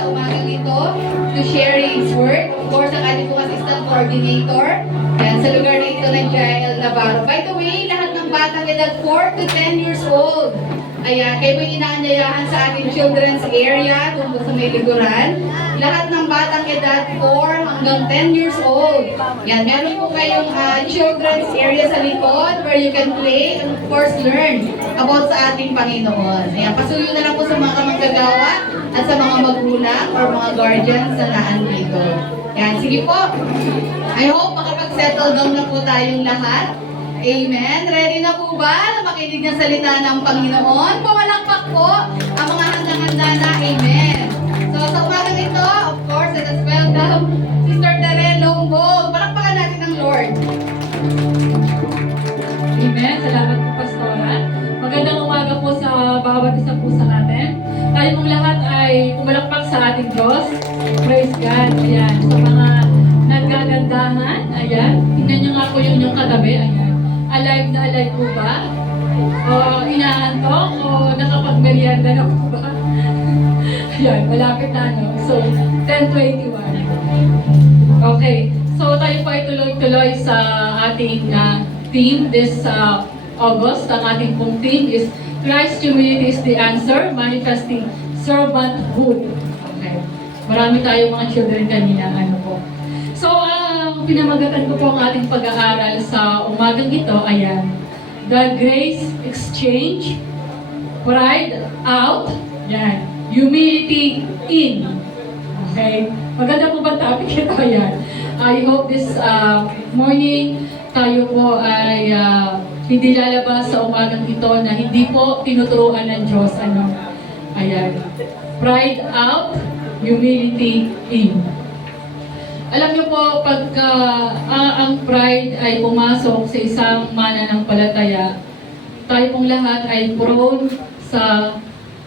sa umagang ito to share His Word. Of course, ang ating pong assistant coordinator. Yan, sa lugar na ito ng Jael Navarro. By the way, lahat ng batang edad 4 to 10 years old. Ayan, kayo may inaanyayahan sa ating children's area tungkol sa may likuran. Lahat ng batang edad 4 hanggang 10 years old. Yan, meron po kayong children's area sa likod where you can play and of course learn about sa ating Panginoon. Ayan, pasuyo na lang po sa mga manggagawa at sa mga magulang or mga guardians na naandito. Yan, sige po. I hope makapag-settle down na po tayong lahat. Amen. Ready na po ba na makinig ng salita ng Panginoon? Pawalakpak po ang mga handang-handa na. Amen. So sa umagang ito, of course, let us welcome Sister Darren Longbog. Palakpakan natin ang Lord. Amen. Salamat po, Pastora. Magandang umaga po sa bawat isa po sa atin. Tayo pong lahat ay pumalakpak sa ating Diyos. Praise God. Ayan. Sa mga naggagandahan, ayan. Tingnan nyo nga po yung katabi. Ayan. Alive na alive po ba? O inaantok? O nakapagmerienda na po ba? Ayan, malapit na no? So, 10:21. Okay. So, tayo po ay tuloy-tuloy sa ating theme this August. Ang ating pong theme is Christ's humility is the answer, manifesting servanthood. Okay. Marami tayong mga children kanina. Ano po? So, pinamagatan ko po ang ating pag-aaral sa umagang ito, ayan. The grace exchange, pride out, yan. Humility in. Okay? Maganda po ba topic ito, ayan. I hope this morning tayo po ay hindi lalabas sa umagang ito na hindi po tinuturuan ng Diyos, ano. Ayan. Pride out, humility in. Alam niyo po, pagka ang pride ay pumasok sa isang mananampalataya, tayo pong lahat ay prone sa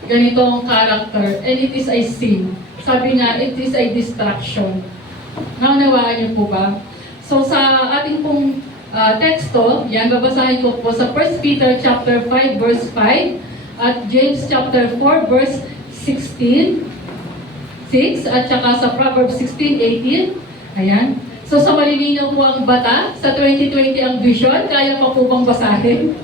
ganitong character, and it is a sin. Sabi nga, it is a distraction. Naunawaan niyo po ba? So sa ating pong teksto, yan, babasahin ko po sa 1 Peter chapter 5 verse 5 at James chapter 4 verse 16, 6, at saka sa Proverbs 16:18. Ayan. So sa malilinaw po ang bata, sa 2020 ang vision, kaya pa po bang basahin?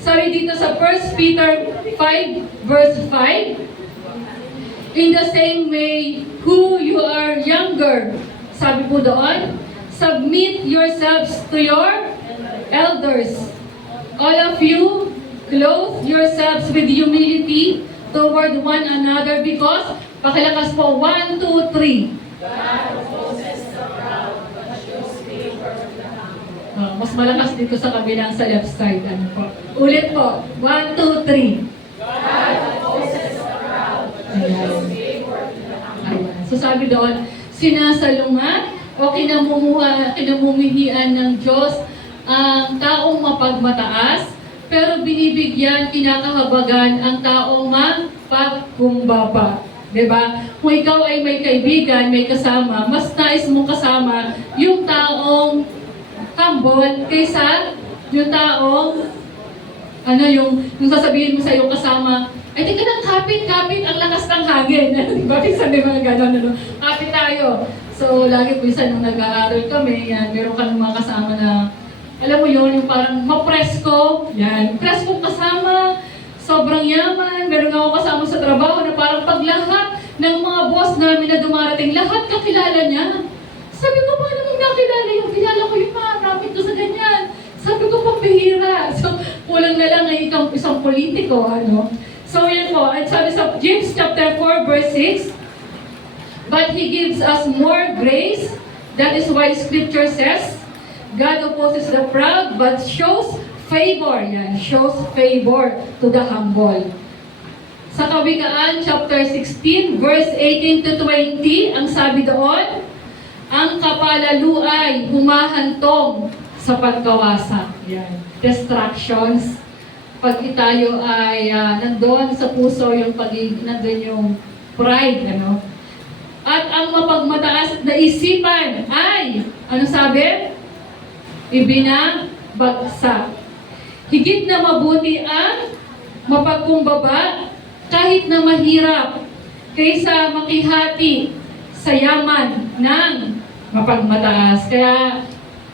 Sorry, dito sa 1 Peter 5 verse 5, in the same way, who you are younger, sabi po doon, submit yourselves to your elders. All of you, clothe yourselves with humility toward one another because, pakilakas po, 1, 2, 3. Mas malakas dito sa kabilang sa left side. Ano po? Ulit po. 1, 2, 3. Ayan. Ayan. So sabi doon, sinasalungat o kinamumuhian ng Diyos ang taong mapagmataas, pero binibigyan, kinakahabagan ang taong mapagkumbaba. Diba? Kung ikaw ay may kaibigan, may kasama, mas nais mong kasama yung taong humble kaysa yung taong yung sasabihin mo sa iyong kasama, ay tika lang, kapit, ang lakas ng hangin. Diba? Minsan may mga gano'n, kapit tayo. So, lagi po isa nung nag-aaral kami, yan, meron ka ng mga kasama na, alam mo yun, yung parang mapresko, yan, presko kasama, sobrang yaman, meron ako kasama sa trabaho na parang pag lahat ng mga boss namin na dumarating, lahat kakilala niya. Sabi ko, paano mong nakilala yung kilala ko yung mga rapid ko sa ganyan? Sabi ko, pambihira. So, kulang na lang ay isang politiko, ano. So, yan po. At sabi sa James chapter 4, verse 6, but He gives us more grace. That is why Scripture says, God opposes the proud, but shows favor. Yan, shows favor to the humble. Sa Kawikaan, chapter 16, verse 18 to 20, ang sabi doon, ang kapalaluay humahantong sa pagkawasa. Yan. Distractions. Pag tayo ay nandun sa puso yung nandun yung pride, ano? At ang mapagmataas na isipan ay, ano sabi? Ibinabagsak. Higit na mabuti ang mapagkumbaba kahit na mahirap kaysa makihati sa yaman ng mapagmataas. Kaya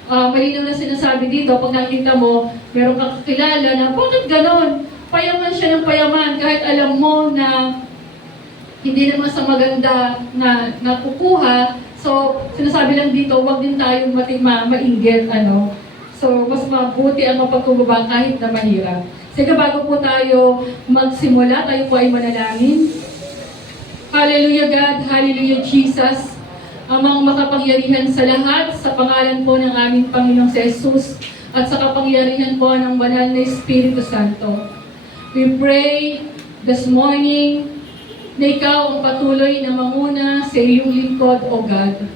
malinaw na sinasabi dito, pag nakita mo, meron kang kakilala na, bakit ganon? Payaman siya ng payaman, kahit alam mo na hindi naman sa maganda na nakukuha. So, sinasabi lang dito, huwag din tayong mainggit, ano. So, mas mabuti ang mapagkumbaba kahit na mahirap. Sige, bago po tayo magsimula, tayo po ay manalangin. Hallelujah God, Hallelujah Jesus. Amang makapangyarihan sa lahat, sa pangalan po ng aming Panginoong si Jesus at sa kapangyarihan po ng banal na Espiritu Santo. We pray this morning na ikaw ang patuloy na manguna sa iyong lingkod, O God.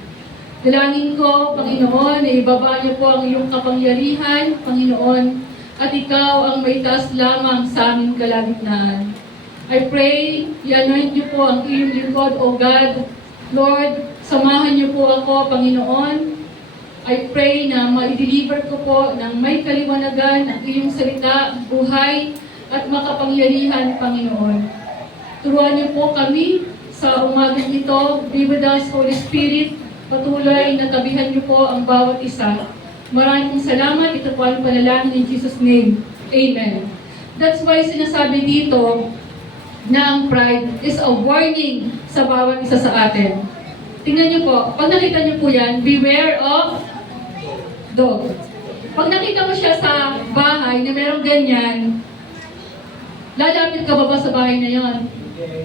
Dalangin ko, Panginoon, na ibaba niyo po ang iyong kapangyarihan, Panginoon, at ikaw ang maitaas lamang sa aming kalagitnaan. I pray, i-anoint niyo po ang iyong lingkod, O God. Lord, samahan niyo po ako, Panginoon. I pray na ma-deliver ko po ng may kaliwanagan ang iyong salita, buhay, at makapangyarihan, Panginoon. Turuan niyo po kami sa umagang ito. Be with us, Holy Spirit. Patuloy na tabihan niyo po ang bawat isa. Maraming salamat. Ito po ang panalangin in Jesus' name. Amen. That's why sinasabi dito na ang pride is a warning sa bawat isa sa atin. Tingnan niyo po, pag nakita niyo po yan, beware of dog. Pag nakita mo siya sa bahay na merong ganyan, lalapit ka ba sa bahay na yon?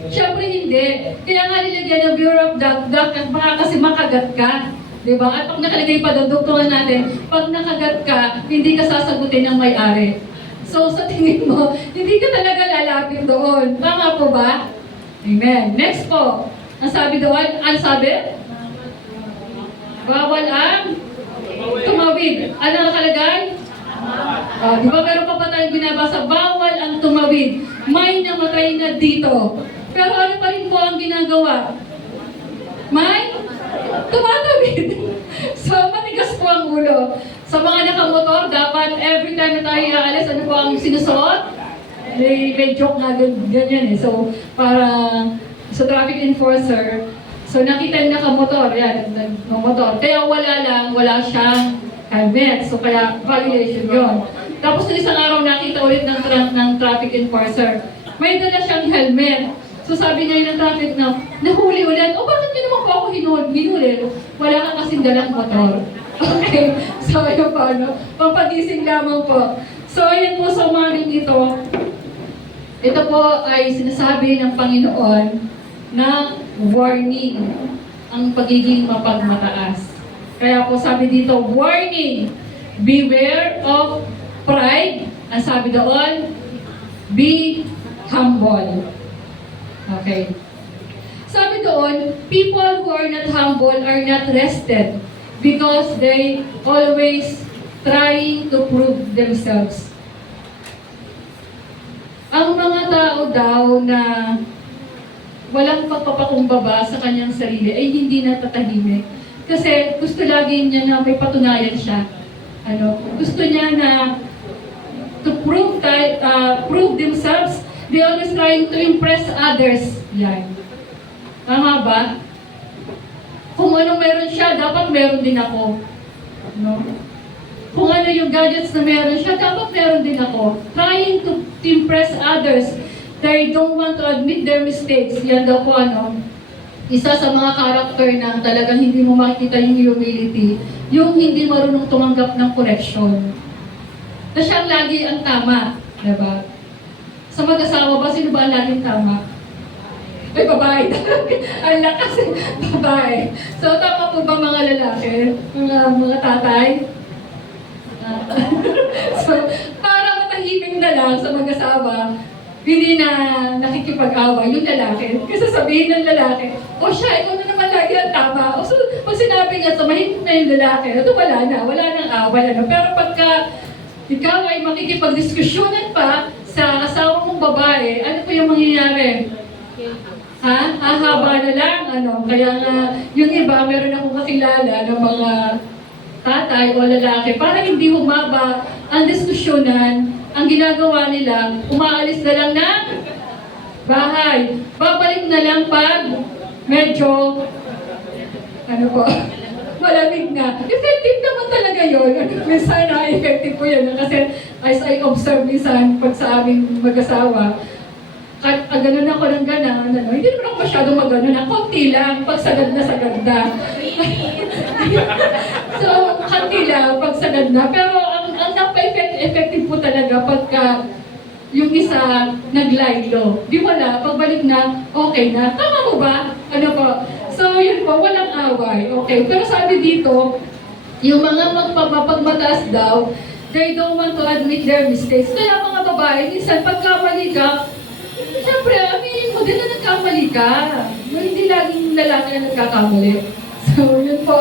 Siyempre hindi. Kaya nga nilagyan ng beware of dog, baka kasi makagat ka. Diba? At pag nakalagay pa doon, doktoran natin, pag nakagat ka, hindi ka sasagutin ng may-ari. So, sa tingin mo, hindi ka talaga lalapit doon. Tama po ba? Amen. Next po. Ang sabi doon, ang sabi? Bawal ang tumawid. Ano nakalagay? Di ba meron pa tayong binabasa? Bawal ang tumawid. May namatay na dito. Pero ano pa rin po ang ginagawa? May tumatawid. So, matigas po ang ulo. Sa mga nakamotor, dapat every time na tayo aalis, ano po ang sinusuot? May joke na ganyan eh. So, para sa traffic enforcer, so nakita yung nakamotor, yan, nakamotor. Kaya wala siyang helmet. So, kaya violation yon. Tapos, nung isang araw nakita ulit ng traffic enforcer, may dala siyang helmet. So, sabi niya yung traffic na, nahuli ulit. O, bakit niyo naman po ako hinuli? Wala ka kasing dalang motor. Okay, so yun po, no? Pampagising lamang po. So, ayan po sa umaring ito. Ito po ay sinasabi ng Panginoon na warning ang pagiging mapagmataas. Kaya po sabi dito, warning, beware of pride. Ang sabi doon, be humble. Okay. Sabi doon, people who are not humble are not rested because they always trying to prove themselves. Ang mga tao daw na walang pagpapakumbaba sa kanyang sarili ay hindi natatahimik. Kasi gusto lagi niya na may patunayan siya. Gusto niya na to prove themselves. They always trying to impress others. Yan. Tama ba? Kung ano meron siya, dapat meron din ako. No? Kung ano yung gadgets na meron siya, dapat meron din ako. Trying to impress others. They don't want to admit their mistakes. Yan daw po isa sa mga karakter na talagang hindi mo makikita yung humility. Yung hindi marunong tumanggap ng correction. Na siyang lagi ang tama. Diba? Sa mag-asawa ba, sino ba ang laging tama? Ay, babae. Ang lakas, babae. So, tama po ba mga lalaki? Mga tatay? So, para matahimik na lang sa mag-asawa, hindi na nakikipag-away yung lalaki. Kasi sabihin ng lalaki, o siya, ikaw na naman lagi ang tama. O so, pag sinabi nga, tumahimik na yung lalaki, ito wala nang away. Pero pagka ikaw ay makikipag-diskusyonan pa sa asawa mong babae, ano po yung mangyayari? Hahaba na lang, Kaya nga, yung iba, meron akong kakilala ng mga tatay o lalaki, para hindi humaba ang diskusyonan, ang ginagawa nila, umaalis na lang ng bahay. Babalik na lang pag medyo, ano po, malamig na. Effective naman talaga yun. Minsan effective po yun. Kasi as I observe minsan pag sa aming mag-asawa, ganun ako ng ganan, hindi naman ako masyadong mag-ganon na, konti lang, pag sagad na. So, konti lang, pag sagad na. Pero ang napaka-effective po talaga pagka yung isa naglaylo. Di wala, pagbalik na, okay na. Tama mo ba? Ano po? So, yun po, walang away. Okay, pero sabi dito, yung mga magpapagmataas daw, they don't want to admit their mistakes. Kaya mga babae, minsan pagkamali ka, siyempre, aminin mo din na nagkamali ka. Hindi laging lalaki na nagkakamali. So, yun po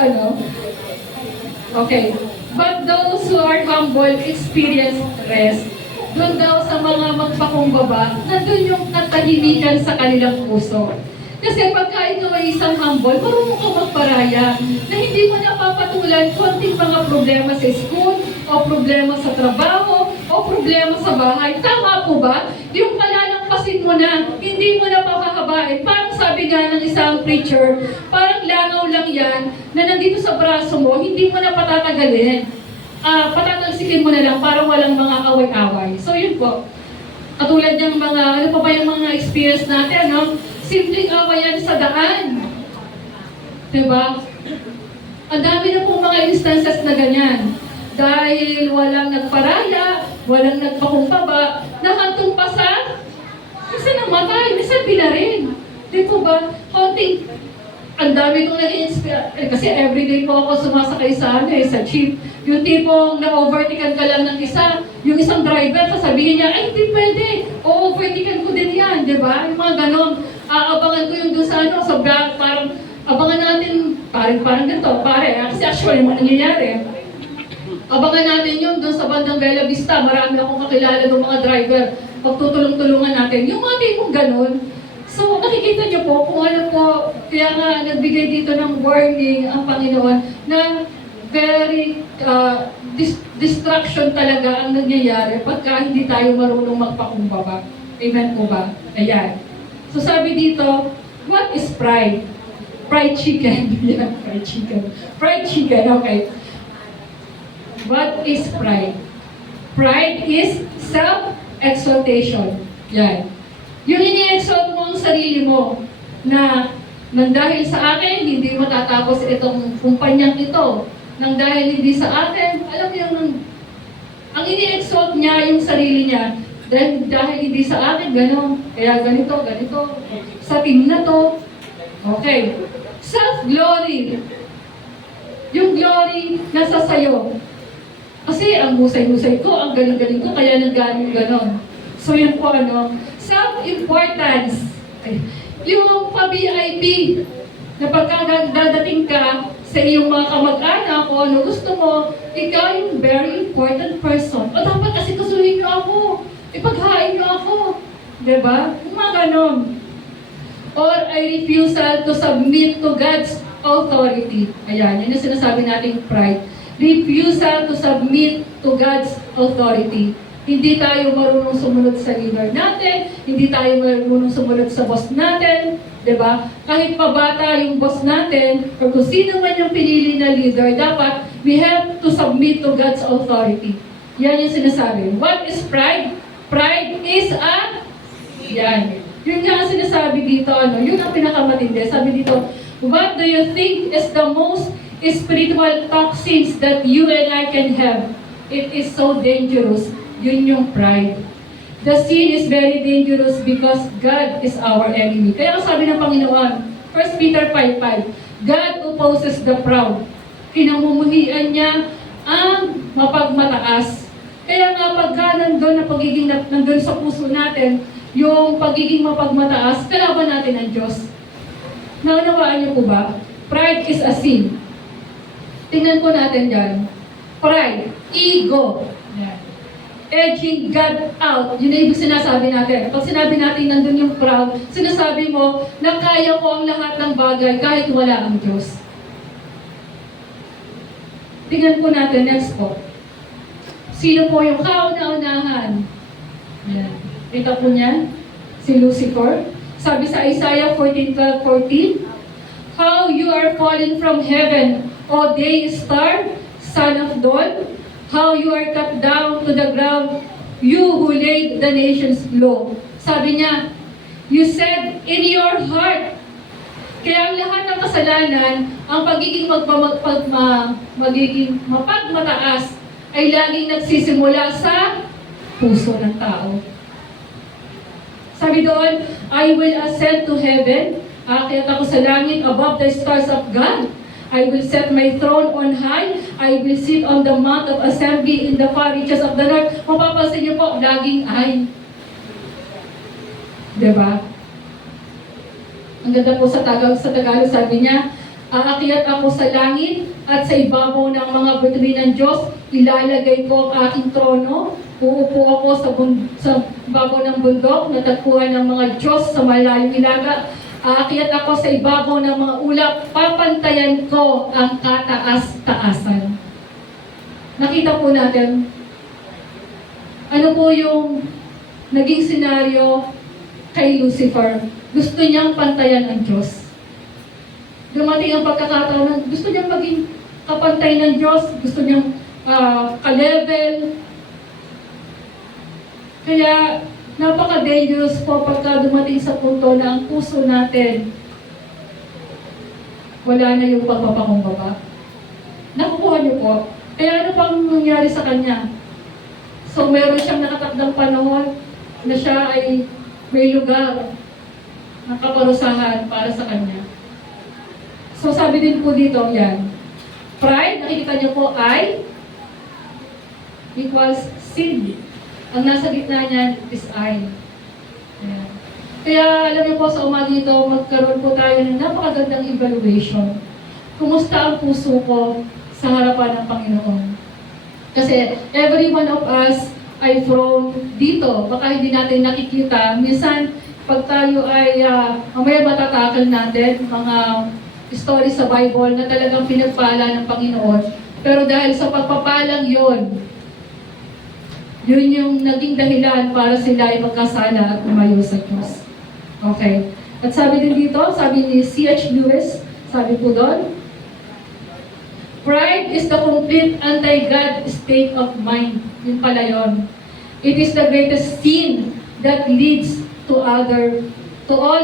Okay. But those who are humble experience rest. Doon daw sa mga magpakumbaba, nandun yung katahimikan sa kanilang puso. Kasi pagka ikaw ay isang humble, marunong ka magparaya na hindi mo napapatulan konting mga problema sa school, o problema sa trabaho, o problema sa bahay. Tama po ba? Yung palalampasin mo na, hindi mo na papahabain. Parang sabi nga ng isang preacher, parang langaw lang yan na nandito sa braso mo, hindi mo na patatagalin. Patatalsikin mo na lang para walang mga away-away. So yun po. Katulad ng mga, ano pa ba yung mga experience natin, no? Simpleng awayan sa daan. Diba? Ang dami na pong mga instances na ganyan. Dahil walang nagparaya, walang nagpakumbaba, nakantong pa sa, minsan namatay, minsan binarin. Di po ba? Konting, ang dami kong nag-i-inspire. Kasi everyday po ako sumasakay sa jeep. Yung tipong na-overtaken ka lang ng isa, yung isang driver, sasabihin niya, ay hindi pwede, o-overtaken ko din yan, di ba? Yung mga ganon. Aabangan ko yung doon sa back, parang, abangan natin, parang ganito, kasi actually, mga nangyayari. Abangan natin yung doon sa bandang Bella Vista, marami akong kakilala ng mga driver, pagtutulong-tulungan natin. Yung mga tipong ganon. So, nakikita niyo po kung ano po, kaya nga nagbigay dito ng warning ang Panginoon na very distraction talaga ang nangyayari pagka hindi tayo marunong magpakumbaba. Amen po ba? Ayan. So sabi dito, what is pride? Fried chicken. Yeah, fried chicken. Fried chicken, okay. What is pride? Pride is self-exaltation. Yan. Yung ini-exalt mo ang sarili mo na nang dahil sa akin, hindi matatapos itong kumpanyang ito. Nang dahil hindi sa akin, alam mo yung ang ini-exalt niya yung sarili niya. Dahil hindi sa akin, gano'n. Kaya ganito. Sa team na to. Okay. Self-glory. Yung glory nasa sayo. Kasi ang husay-husay ko, ang galing-galing ko, kaya nanggaling ganon. So yun po self-importance. Yung pa-VIP, na pagka dadating ka sa iyong mga kamag-anak o ano gusto mo, ikaw yung very important person. O dapat kasi kasuhin niyo ako. Ipaghain niyo ako. Diba? Yung mga ganon. Or a refusal to submit to God's authority. Ayan, yun yung sinasabi nating pride. Refusal to submit to God's authority. Hindi tayo marunong sumunod sa leader natin, hindi tayo marunong sumunod sa boss natin, diba? Kahit pabata yung boss natin, or kung sino man yung pinili na leader, dapat we have to submit to God's authority. Yan yung sinasabi. What is pride? Pride is yan. Yun nga ang sinasabi dito, yun ang pinakamatindi. Sabi dito, what do you think is the most spiritual toxins that you and I can have? It is so dangerous. Yun yung pride. The sin is very dangerous because God is our enemy. Kaya ang sabi ng Panginoon, 1 Peter 5:5, God opposes the proud. Kinamumuhian niya ang mapagmataas. Kaya nga pagka nandun sa puso natin, yung pagiging mapagmataas, kalaban natin ang Diyos. Naunawaan niyo po ba? Pride is a sin. Tingnan po natin yan. Pride, ego. Yan. Edging God out. Yun na ibig sinasabi natin. Pag sinabi natin nandun yung proud, sinasabi mo na kaya ko ang lahat ng bagay kahit wala ang Diyos. Tingnan po natin, next po. Sino po yung kauna-unahan? Yan. Kita po niyan? si Lucifer. Sabi sa Isaiah 14:12-14, "How you are fallen from heaven, O day star, son of dawn, how you are cut down to the ground, you who laid the nations low." Sabi niya, you said in your heart. Kaya ang lahat ng kasalanan, ang pagiging magiging mapagmataas ay laging nagsisimula sa puso ng tao. Sabi doon, I will ascend to heaven. Aakyat ako sa langit above the stars of God. I will set my throne on high. I will sit on the mount of assembly in the far reaches of the north. Mapapansin niyo po, laging ay. Diba? Ang ganda po sa Tagalog, sabi niya, aakyat ako sa langit at sa ibabaw ng mga bituin ng Diyos, ilalagay ko ang aking trono. Uupo ako sa ibabaw ng bundok, natagpuan ng mga Diyos sa malayong hilaga. Aakyat ako sa ibabaw ng mga ulap, papantayan ko ang kataas-taasan. Nakita po natin, ano po yung naging senaryo kay Lucifer? Gusto niyang pantayan ang Diyos. Dumating ang pagkakataon na gusto niyang maging kapantay ng Diyos, gusto niyang ka-level. Kaya napaka-dangerous po pagka dumating sa punto na ang puso natin wala na yung pagpapakumbaba. Nakukuha niyo po. Kaya ano pang nangyari sa kanya? So meron siyang nakatakdang panahon na siya ay may lugar ng kaparusahan para sa kanya. So sabi din po dito, yan. Pride, nakikita niyo po, I equals sin. Ang nasa gitna niyan is I. Ayan. Kaya alam niyo po sa umaga ito, magkaroon po tayo ng napakagandang evaluation. Kumusta ang puso ko sa harapan ng Panginoon? Kasi every one of us ay from dito. Baka hindi natin nakikita. Minsan, pag tayo ay mamaya matatakal natin mga stories sa Bible na talagang pinagpala ng Panginoon. Pero dahil sa pagpapalang yun yung naging dahilan para sila ay magkasala at tumayo sa Diyos. Okay. At sabi din dito, sabi ni C.H. Lewis, sabi po doon, pride is the complete anti-God state of mind. Yun pala yun. It is the greatest sin that leads to all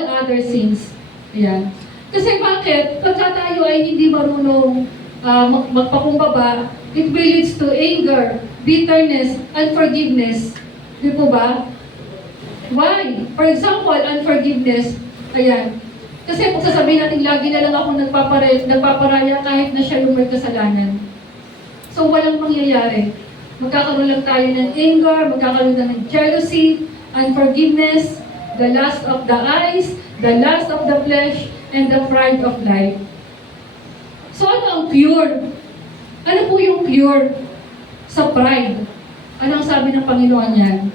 other sins. Ayan. Kasi bakit? Pagka tayo ay hindi marunong magpakumbaba, it will lead to anger, bitterness, unforgiveness. Di po ba? Why? For example, unforgiveness. Ayan. Kasi kung sasabihin natin, lagi na lang ako nagpaparaya kahit na siya yung may kasalanan. So, walang mangyayari. Magkakaroon lang tayo ng anger, magkakaroon lang ng jealousy, unforgiveness, the lust of the eyes, the lust of the flesh, and the pride of life. So, ano ang pure? Ano po yung pure sa pride? Ano ang sabi ng Panginoon yan?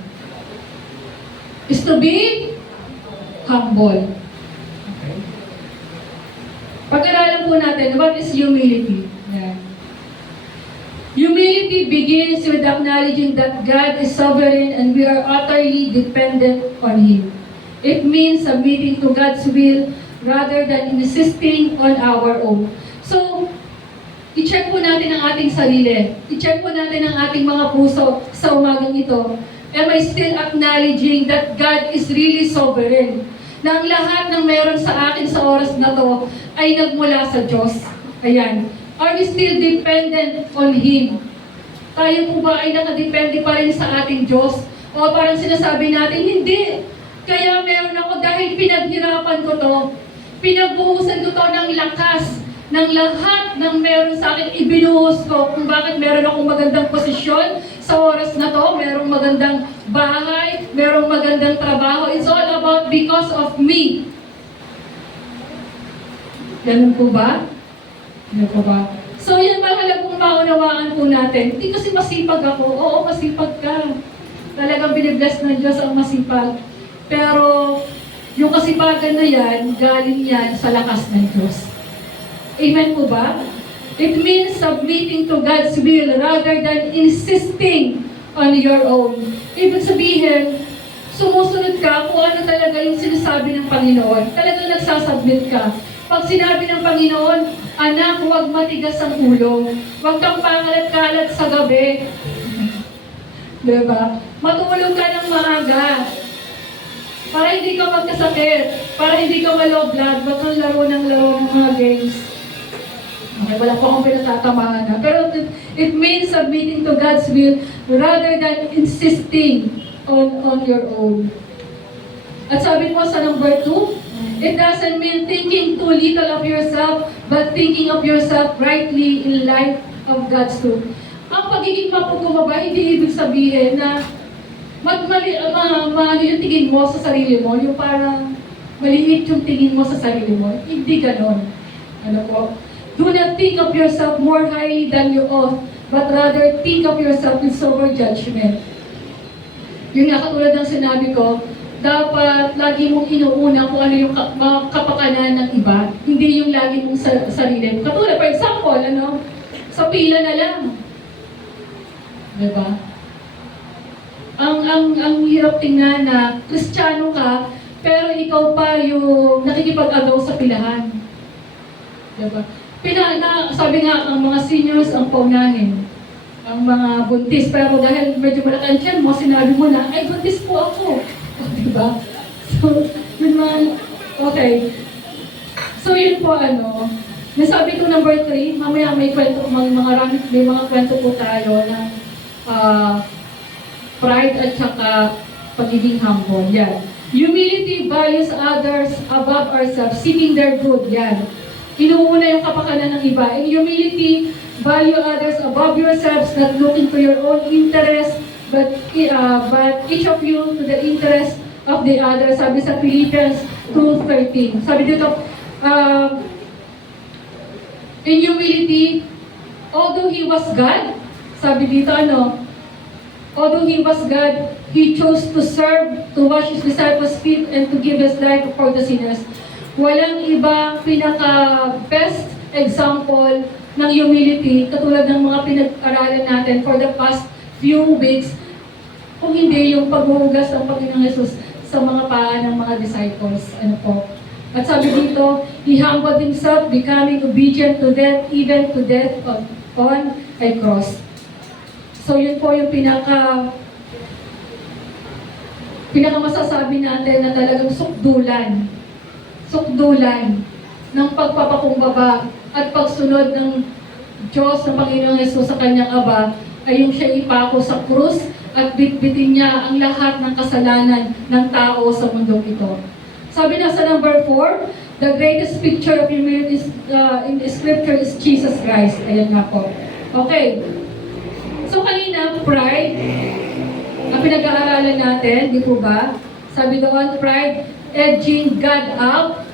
Is to be humble. Okay. Pag-aralan po natin, what is humility? Yan. Humility begins with acknowledging that God is sovereign and we are utterly dependent on Him. It means submitting to God's will rather than insisting on our own. So, i-check po natin ang ating sarili. I-check po natin ang ating mga puso sa umagang ito. Am I still acknowledging that God is really sovereign? Na ang lahat ng meron sa akin sa oras na to ay nagmula sa Diyos. Ayan. Are we still dependent on Him? Tayo po ba ay nakadepende pa rin sa ating Diyos? O parang sinasabi natin, hindi. Kaya meron ako dahil pinaghirapan ko to. Pinagbuhusan ko to ng lakas. Ng lahat ng meron sa akin, ibinuhos ko kung bakit meron akong magandang posisyon sa oras na to, merong magandang bahay, merong magandang trabaho. It's all about because of me. Ganun po ba? Ganun po ba? So yan mahalagang maunawaan po natin. Hindi kasi masipag ako. Oo, masipag ka. Talagang binibless ng Diyos ang masipag. Pero yung kasipagan na yan, galing yan sa lakas ng Diyos. Amen po ba? It means submitting to God's will rather than insisting on your own. Ibig sabihin, sumusunod ka kung ano talaga yung sinasabi ng Panginoon. Talagang nagsasubmit ka. Pag sinabi ng Panginoon, anak, huwag matigas ang ulo. Huwag kang pangalat-kalat sa gabi. Diba? Matulog ka ng maaga. Para hindi ka magkasakit. Para hindi ka ma-low blood. Huwag kang laro ng mga games. Okay, wala po akong pinatatamaan na. Pero it means submitting to God's will rather than insisting on your own. At sabi mo sa number 2, it doesn't mean thinking too little of yourself, but thinking of yourself rightly in light of God's truth. Ang pagiging mapagkumaba, hindi ibig sabihin na mali yung tingin mo sa sarili mo, yung parang maliit yung tingin mo sa sarili mo. Hindi ganon. Ano po? Do not think of yourself more highly than you ought, but rather think of yourself with sober judgment. Yung nga katulad ng sinabi ko, dapat lagi mong inuuna kung ano yung kapakanan ng iba, hindi yung lagi mong sarili. Katulad, for example, sa pila na lang. Diba? Ang hirap tingnan na Kristiyano ka, pero ikaw pa yung nakikipag-agaw sa pilahan. Diba? Sabi nga, ang mga seniors ang paunahin. Ang mga buntis, pero dahil medyo malaki ang tiyan mo, sinabi mo na, ay, buntis po ako. Diba? So, yun man, okay. So, yun po, nasabi ko number 3, mamaya may kwento, may mga kwento po tayo ng pride at saka pagiging humble. Yan. Humility values others above ourselves, seeking their good. Yan. Inuuna yung kapakanan ng iba. In humility, value others above yourselves, not looking to your own interest, but each of you to the interest of the other. Sabi sa Philippians 2:13. Sabi dito, in humility, although He was God, sabi dito although He was God, He chose to serve, to wash His disciples' feet, and to give His life for the sinners. Walang ibang pinaka-best example ng humility, katulad ng mga pinag-aralan natin for the past few weeks, kung hindi yung paghuhugas ng Panginoong Yesus sa mga paa ng mga disciples. At sabi dito, He humbled Himself, becoming obedient to death, even to death on a cross. So yun po yung pinakamasasabi natin na talagang sukdulan ng pagpapakumbaba at pagsunod ng Diyos ng Panginoong Yesus sa kanyang Aba ay yung siya ipako sa krus at bitbitin niya ang lahat ng kasalanan ng tao sa mundong ito. Sabi na sa number 4, the greatest picture of humility in the scripture is Jesus Christ. Ayan nga po. Okay. So kanina, pride, ang pinag-aaralan natin, di po ba? Sabi doon, pride, edging God out.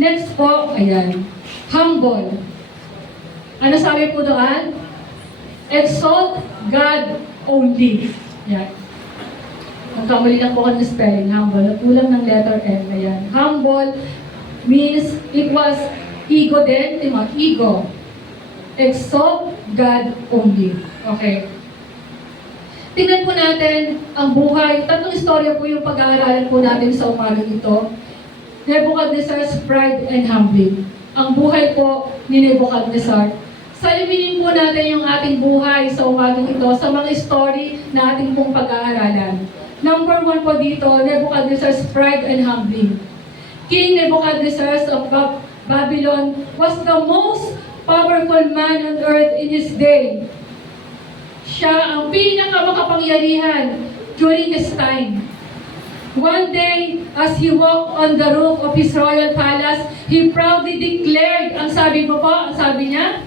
Next po, ayan, humble. Ano sabi po doon? Exalt God only. Ayan. Magkamali lang po ka ng spelling, humble. Natulang ng letter M. Ayan. Humble means it was ego din. Ego. Exalt God only. Okay. Tingnan po natin ang buhay. Tatlong istorya po yung pag-aaralan po natin sa umagang ito. Nebuchadnezzar's pride and humbling. Ang buhay po ni Nebuchadnezzar. Saliminin po natin yung ating buhay sa umagang ito sa mga story na ating pong pag-aaralan. Number 1 po dito, Nebuchadnezzar's pride and humbling. King Nebuchadnezzar of Babylon was the most powerful man on earth in his day. Siya ang pinakamakapangyarihan during his time. One day, as he walked on the roof of his royal palace, he proudly declared, ang sabi niya,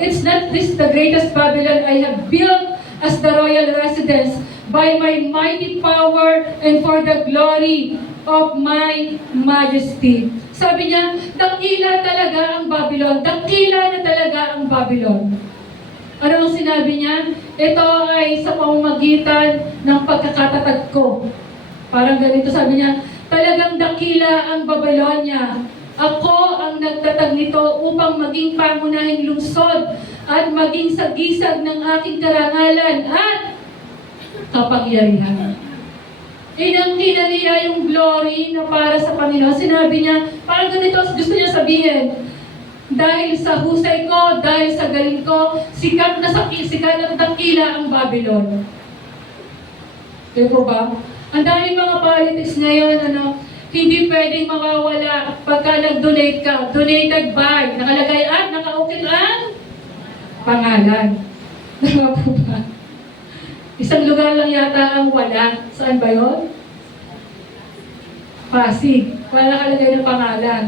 it's not this the greatest Babylon I have built as the royal residence by my mighty power and for the glory of my majesty. Sabi niya, dakila talaga ang Babylon. Dakila na talaga ang Babylon. Ano ang sinabi niya? Ito ay sa pamamagitan ng pagkakatatag ko. Parang ganito sabi niya, talagang dakila ang Babylonia. Ako ang nagtatag nito upang maging pangunahing lungsod at maging sagisag ng aking karangalan at kapangyarihan. Inangkin na niya yung glory na para sa Panginoon. Sinabi niya, parang ganito gusto niya sabihin, dahil sa husay ko, dahil sa galing ko, sikat at dakila ang Babylon. Di po ba? Ang daming mga politics ngayon, hindi pwedeng mawawala pagka nag-donate ka. Donated by, nakalagay at nakaukit ang pangalan. Diba po ba? Isang lugar lang yata ang wala. Saan ba yun? Pasig. Wala nakalagay ng pangalan.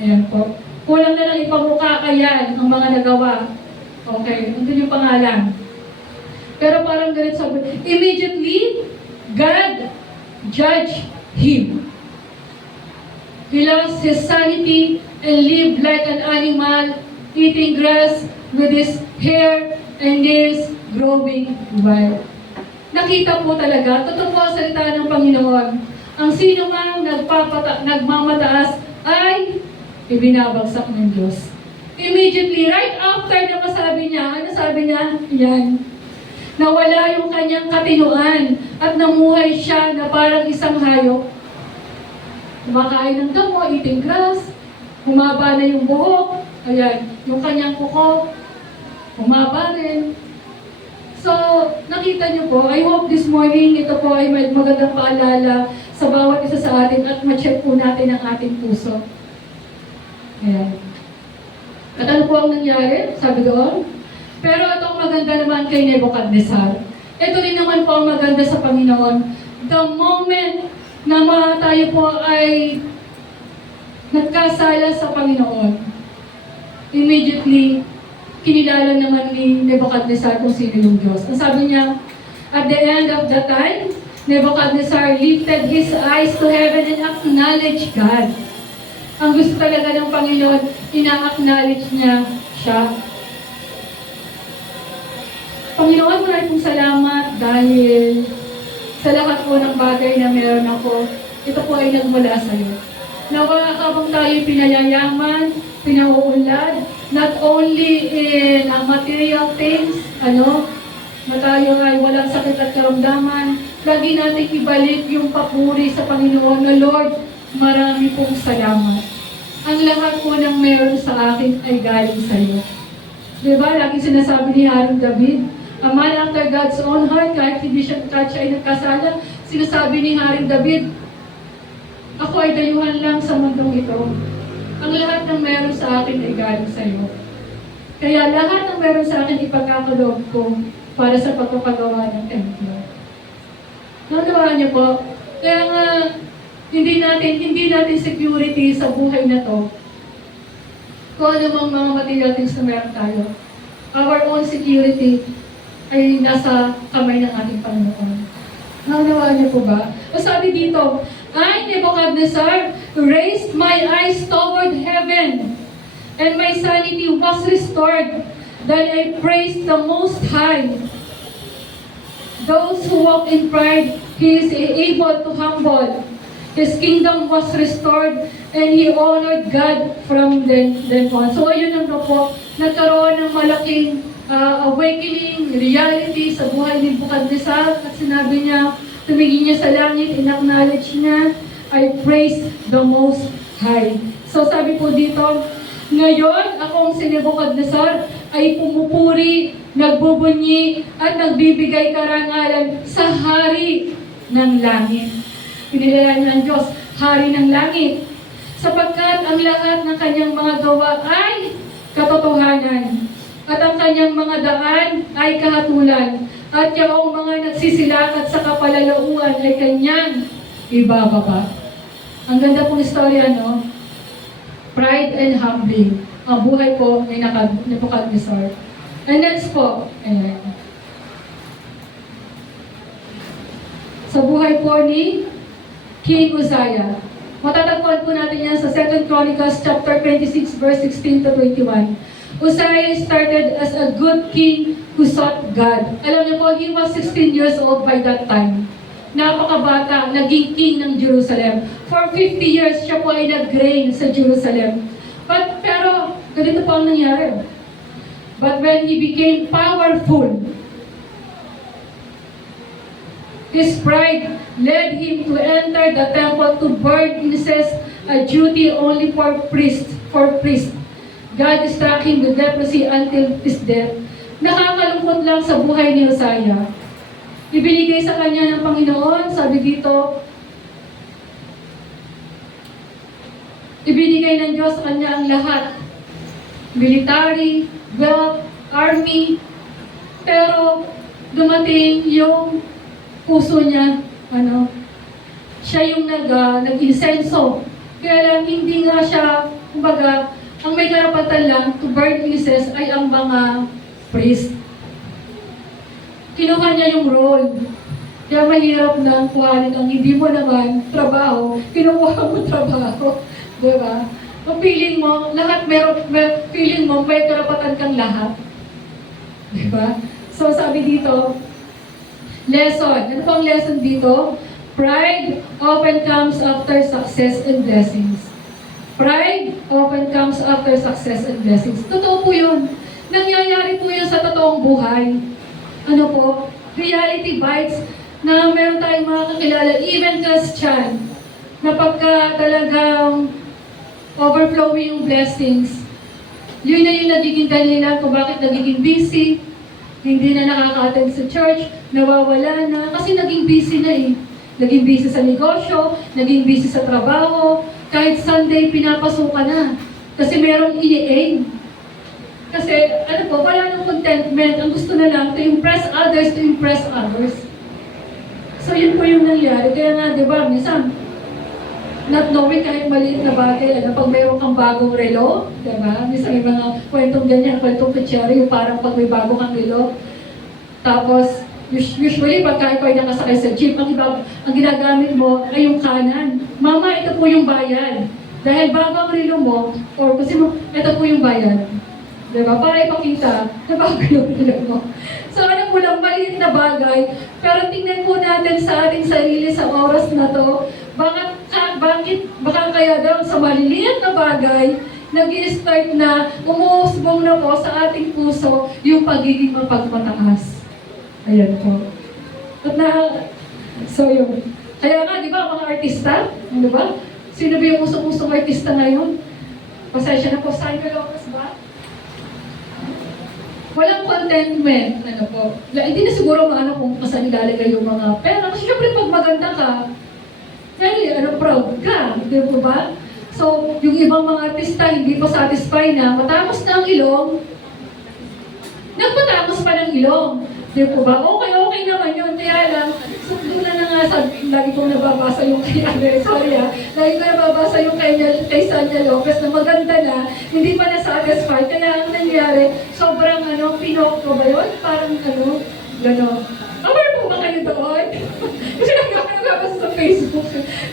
Ayan po. Kulang na lang ipamukha kayan ang mga nagawa. Okay, nandun yung pangalan. Pero parang ganit sabi, immediately, God judged him. He lost his sanity and lived like an animal, eating grass with his hair and nails growing wild. Nakita po talaga, totoo po ang salita ng Panginoon. Ang sino mang nagmamataas ay ibinabagsak ng Diyos. Immediately, right after na masabi niya, ano sabi niya? Yan. Nawala yung kanyang katinuan at namuhay siya na parang isang hayop. Kumakain ng damo, eating grass, humaba na yung buhok, ayan, yung kanyang kuko, humaba rin. So, nakita niyo po, I hope this morning, ito po ay may magandang paalala sa bawat isa sa atin at ma-check po natin ang ating puso. Ayan. At ano po ang nangyari? Sabi doon. Pero itong maganda naman kay Nebuchadnezzar. Ito rin naman po ang maganda sa Panginoon. The moment na tayo po ay nagkasala sa Panginoon, immediately, kinilala naman ni Nebuchadnezzar kung sino yung Diyos. Ang sabi niya, at the end of the time, Nebuchadnezzar lifted his eyes to heaven and acknowledged God. Ang gusto talaga ng Panginoon, ina-acknowledge niya siya. Panginoon, maraming pong salamat dahil sa lahat po ng bagay na meron ako, ito po ay nagmula sa iyo. Nawa habang tayo pinayayaman, pinauunlad, not only in material things, na tayo ay walang sakit at karamdaman, lagi natin ibalik yung papuri sa Panginoon na Lord, marami pong salamat. Ang lahat po ng meron sa akin ay galing sa iyo. Diba? Lagi sinasabi ni Haring David, a man after God's own heart, kahit siya ay nagkasala, sinasabi ni Haring David, ako ay dayuhan lang sa mundong ito. Ang lahat ng meron sa akin ay galing sa iyo. Kaya lahat ng meron sa akin ipagkakaloob ko para sa pagpapagawa ng templo. Nalawaan niyo po, kaya nga, hindi natin security sa buhay na to. Kung ano mang mga material things na meron tayo. Our own security ay nasa kamay ng ating Panginoon. Nalawaan niyo po ba? O sabi dito, I, Nebuchadnezzar, raised my eyes toward heaven, and my sanity was restored. Then I praised the Most High. Those who walk in pride, He is able to humble. His kingdom was restored, and He honored God from then on. So ayun ang po, nagkaroon ng malaking awakening, reality sa buhay ni Nebuchadnezzar, at sinabi niya, tumingin niya sa langit, in-acknowledge niya, I praise the Most High. So sabi po dito, ngayon, akong si Nebuchadnezzar ay pumupuri, nagbubunyi, at nagbibigay karangalan sa Hari ng Langit. Pinilala niya ang Diyos, Hari ng Langit, sapagkat ang lahat ng kanyang mga gawa ay katotohanan, at ang kanyang mga daan ay kahatulan, at yung mga nagsisilakat sa kapalalauan ay kanyang ibababa. Ang ganda pong istorya, no? Pride and humbling. Ang buhay po ay Nebuchadnezzar. And next po, sa buhay po ni King Uzziah. Matatagpuan po natin yan sa 2 Chronicles chapter 26 verse 16 to 21. Uzziah started as a good king who sought God. Alam niyo po, he was 16 years old by that time. Napakabata, naging king ng Jerusalem. For 50 years, siya po ay nag-reign sa Jerusalem. Pero, ganito po ang nangyari. But when he became powerful, His pride led him to enter the temple to burn incense, a duty only for priests. God struck him with leprosy until his death. Nakakalungkot lang sa buhay ni Uzziah. Ibinigay sa kanya ng Panginoon, sabi dito, ibinigay ng Diyos sa kanya ang lahat. Military, wealth, army, pero dumating yung puso niya, siya yung nag-insenso. Kaya lang, hindi nga siya, kumbaga, ang may karapatan lang to burn incense ay ang mga priest. Kinuha niya yung role. Kaya mahirap na kuhanin ang hindi mo naman trabaho, kinuha mo trabaho. Diba? Ang feeling mo, lahat feeling mo, may karapatan kang lahat. Diba? So sabi dito, lesson. Ano pang lesson dito? Pride often comes after success and blessings. Pride often comes after success and blessings. Totoo po yun. Nangyayari po yun sa totoong buhay. Ano po? Reality bites na meron tayong mga kakilala, even Christian, na pagka talagang overflowing yung blessings, yun na yung nagiging dahilan kung bakit nagiging busy, hindi na nakaka-attend sa church, nawawala na, kasi naging busy na eh. Naging busy sa negosyo, naging busy sa trabaho, kahit Sunday pinapasukan na. Kasi merong ini-aim. Kasi, wala nang contentment. Ang gusto na lang, to impress others. So, yun po yung nangyari. Kaya nga, di ba, minsan, not knowing kahit maliit na bagay, pag mayroon kang bagong relo, di ba? Minsan may mga kwentong ganyan, kwentong kutsari, yung parang pag may bago kang relo. Tapos, usually, pagka ikaw ay nakasakay sa jeep, ang ginagamit mo ay yung kanan. Mama, ito po yung bayad. Dahil bago ang relo mo, or kasi mo, ito po yung bayad. Diba? Para ipakita na bago yung relo mo. So, po lang maliit na bagay, pero tingnan po natin sa ating sarili sa oras na to, baka kaya daw sa maliliit na bagay, nag-i-start na, umuusbong na po sa ating puso yung pagiging mapagmataas. Ayan po. So yun. Kaya nga, di ba, mga artista, ano ba? Sino ba yung usong-usong artista ngayon? Pasensya na po, Simon Lopez ba? Walang contentment, Hindi na siguro kung saan ilalagay yung mga pera. Kasi syempre, pag maganda ka, proud ka, di ba? So, yung ibang mga artista, hindi pa satisfy na, matapos na ang ilong, nagpatapos pa ng ilong. Di po ba? Okay naman yun. Kaya lang, doon na nga lagi kong nababasa yung kay lagi ko nababasa yung kay Sanya Lopez na maganda na, hindi pa na-satisfy. Kaya ang nangyari, sobrang pinoko ba yun? Parang gano'n. Aware po ba kayo doon? Kasi nababasa sa Facebook.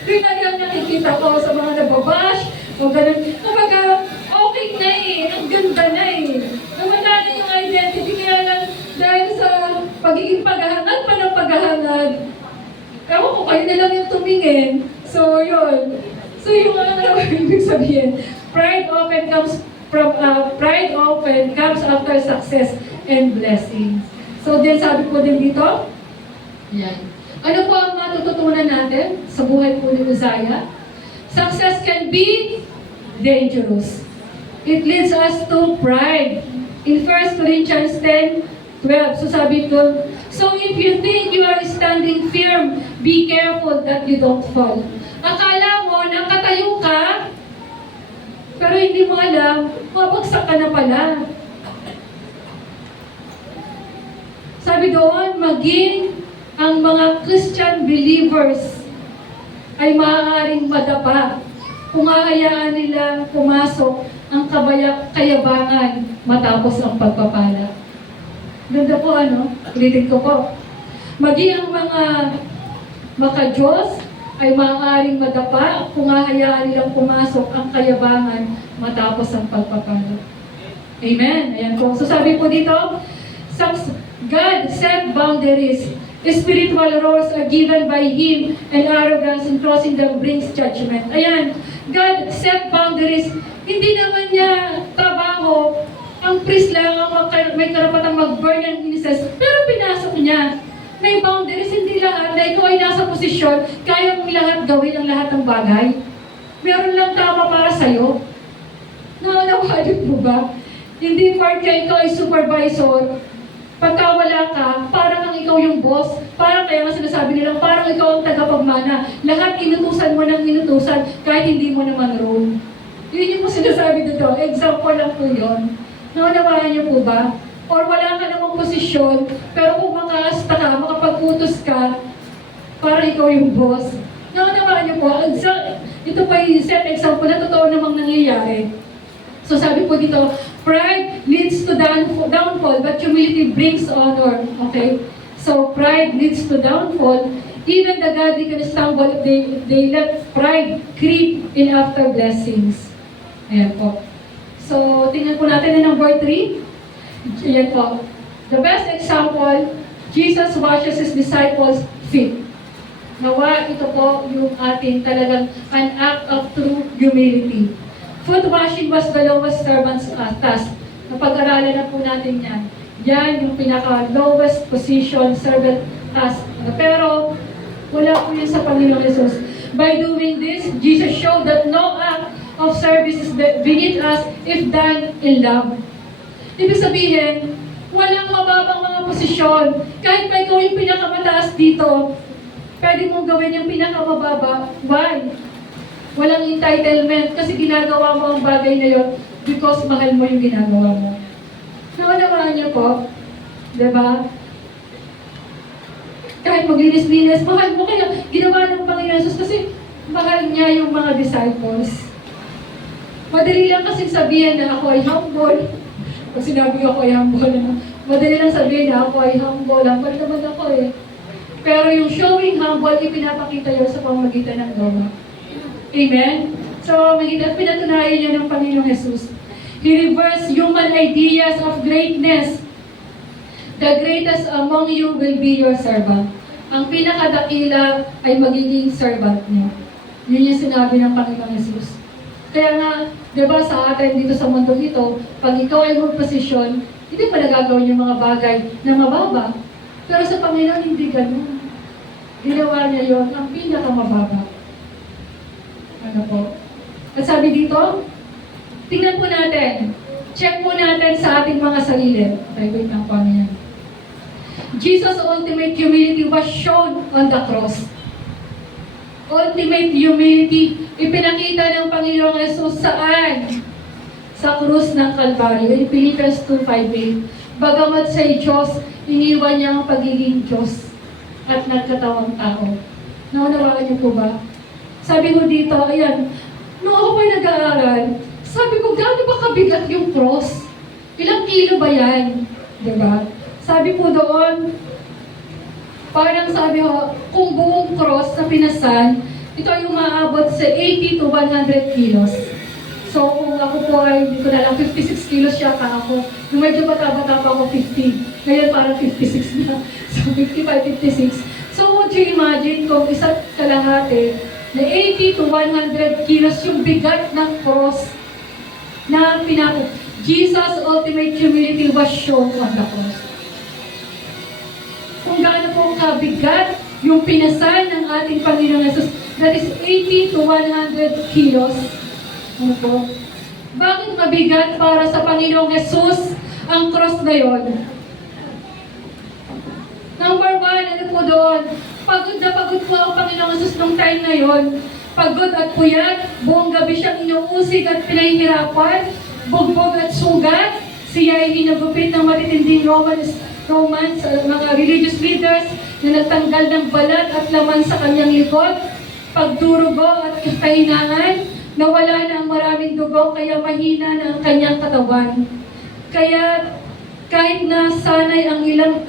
Doon na yung nakikita ko sa mga nababash, o gano'n. Kumbaga, okay na eh. Ang ganda na eh. Nawala na yung identity. Kaya lang, dahil sa pagiging paghahangad pa ng paghahangad, ewan ko, kayo na lang yung tumingin. So, yun. So, yung ibig sabihin, pride often comes after success and blessings. So, din sabi ko din dito, yan. Ano po ang matututunan natin sa buhay po ni Uzziah? Success can be dangerous. It leads us to pride. In 1 Corinthians 10:12, so sabi ko, so if you think you are standing firm, be careful that you don't fall. Akala mo, nakatayo ka, pero hindi mo alam, mabagsak ka na pala. Sabi doon, maging ang mga Christian believers ay maaaring madapa kung hahayaan nila pumasok ang kayabangan matapos ang pagpapala. Ganda po ulitin ko po. Maging ang mga maka-Diyos ay maaaring madapa kung hahayaan nilang pumasok ang kayabangan matapos ang pagpapala. Amen. Ayan po. So sabi po dito, God set boundaries. Spiritual roles are given by Him, and arrogance in crossing them brings judgment. Ayan, God set boundaries. Hindi naman niya trabaho, ang priest lang ang may karapatang mag-burn ng incense, pero pinasok niya. may boundaries, hindi lahat na ikaw ay nasa posisyon, kaya mong lahat gawin ang lahat ng bagay. Meron lang tama para sa'yo. Nakanawalit mo ba? Hindi porke ikaw ay supervisor, pagka wala ka, parang ang ikaw yung boss, parang kaya nga sinasabi nila, parang ikaw ang tagapagmana. Lahat inutusan mo ng inutusan, kahit hindi mo naman role. Yun yung sinasabi dito, example lang po yun. Naunawaan niyo po ba? Or wala ka namang posisyon, pero kung makasta ka, makapag-utos ka, para ikaw yung boss. Naunawaan niyo po, ito pa yung set example na totoo namang nangyayari. So sabi po dito, pride leads to downfall, but humility brings honor. Okay? So pride leads to downfall. Even the godly can stumble if they let pride creep in after blessings. Ayan po. So, tingnan po natin na number 3. Ayan po. The best example, Jesus washes His disciples' feet. Nawa, ito po yung ating talagang an act of true humility. Foot washing was the lowest servant's task. Napag-aralan na po natin yan. Yan yung pinaka-lowest position servant task. Pero, wala po yun sa Panginoong Jesus. By doing this, Jesus showed that no act of service is beneath us if done in love. Ibig sabihin, walang mababang mga posisyon. Kahit pa ikaw yung pinakamataas dito, pwede mong gawin yung pinakamababa. Why? Walang entitlement kasi ginagawa mo ang bagay na yun because mahal mo yung ginagawa mo. Naunawaan niyo po? Diba? Kahit maglinis-linis, mahal mo kaya ginawa ng Panginoon Jesus kasi mahal niya yung mga disciples. Madali lang kasi sabihin na ako ay humble. Pag sinabi ko ako ay humble, madali lang sabihin na ako ay humble. Humble naman ako eh. Pero yung showing humble, ipinapakita yun sa pamamagitan ng gawa. Amen? So, pinatunayan niya ng Panginoong Jesus. He reversed human ideas of greatness. The greatest among you will be your servant. Ang pinakadakila ay magiging servant niyo. Yun yung sinabi ng Panginoong Jesus. Kaya nga, di ba sa atin dito sa mundo ito, pag ikaw ay mag-posisyon, hindi pa nagagawin yung mga bagay na mababa. Pero sa Panginoon, hindi ganun. Ginawa niya yun ang pinakamababa. Ano po? At sabi dito, tingnan po natin. Check po natin sa ating mga sarili. Okay, wait lang po yan. Jesus' ultimate humility was shown on the cross. Ultimate humility, ipinakita ng Panginoong Jesus saan? Sa krus ng Kalbaryo. In Philippians 2:5-8. Bagamat sa'y Diyos, iniwan niya ang pagiging Diyos at nagkatawang tao. Naunawaan niyo po ba? Sabi ko dito, ayan, nung ako pa nag-aaral, sabi ko, gaano ba kabigat yung cross? Ilang kilo ba yan? Diba? Sabi po doon, parang sabi ko, kung buong cross na pinasan, ito ay umaabot sa 80 to 100 kilos. So, kung ako po ay, hindi ko na lang, 56 kilos siya ka ako. Nung medyo bata-bata pa ako, 50. Ngayon parang 56 na. So, 55, 56. So, would you imagine kung isa't kalahati, na 80 to 100 kilos yung bigat ng cross na pinako. Jesus' ultimate humility was shown on the cross. Kung gaano po kabigat yung pinasan ng ating Panginoong Jesus, that is 80 to 100 kilos. Ano po? Bakit mabigat para sa Panginoong Jesus ang cross na yon? Number 1, ano po doon? Pagod na pagod po ang Panginoong Jesus nung time na yon. Pagod at puyat, buong gabi siyang inuusig at pinahihirapan, bugbog at sugat. Siya ay hinagupit ng matitinding Romans, mga religious leaders na nagtanggal ng balat at laman sa kanyang likod, pagdurugo at kahinaan, nawala na ang maraming dugo kaya mahina na ang kanyang katawan. Kaya kahit na sanay ang ilang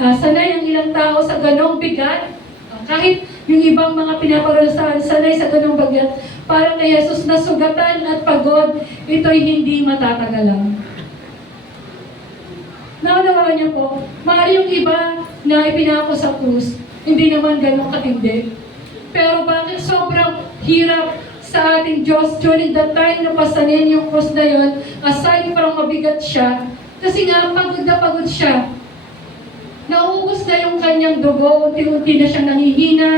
tao sa ganong bigat, kahit yung ibang mga pinaparasahan sanay sa ganong bigat, para kay Jesus na sugatan at pagod, ito'y hindi matatagalan. Naunawaan niyo po, maaari yung iba na ipinako sa krus, hindi naman ganun katindi. Pero bakit sobrang hirap sa ating Diyos during the time na pasanin yung krus na yun, aside from mabigat siya, kasi nga pagod na pagod siya. Nauubos na yung kanyang dugo, unti-unti na siyang nangihina,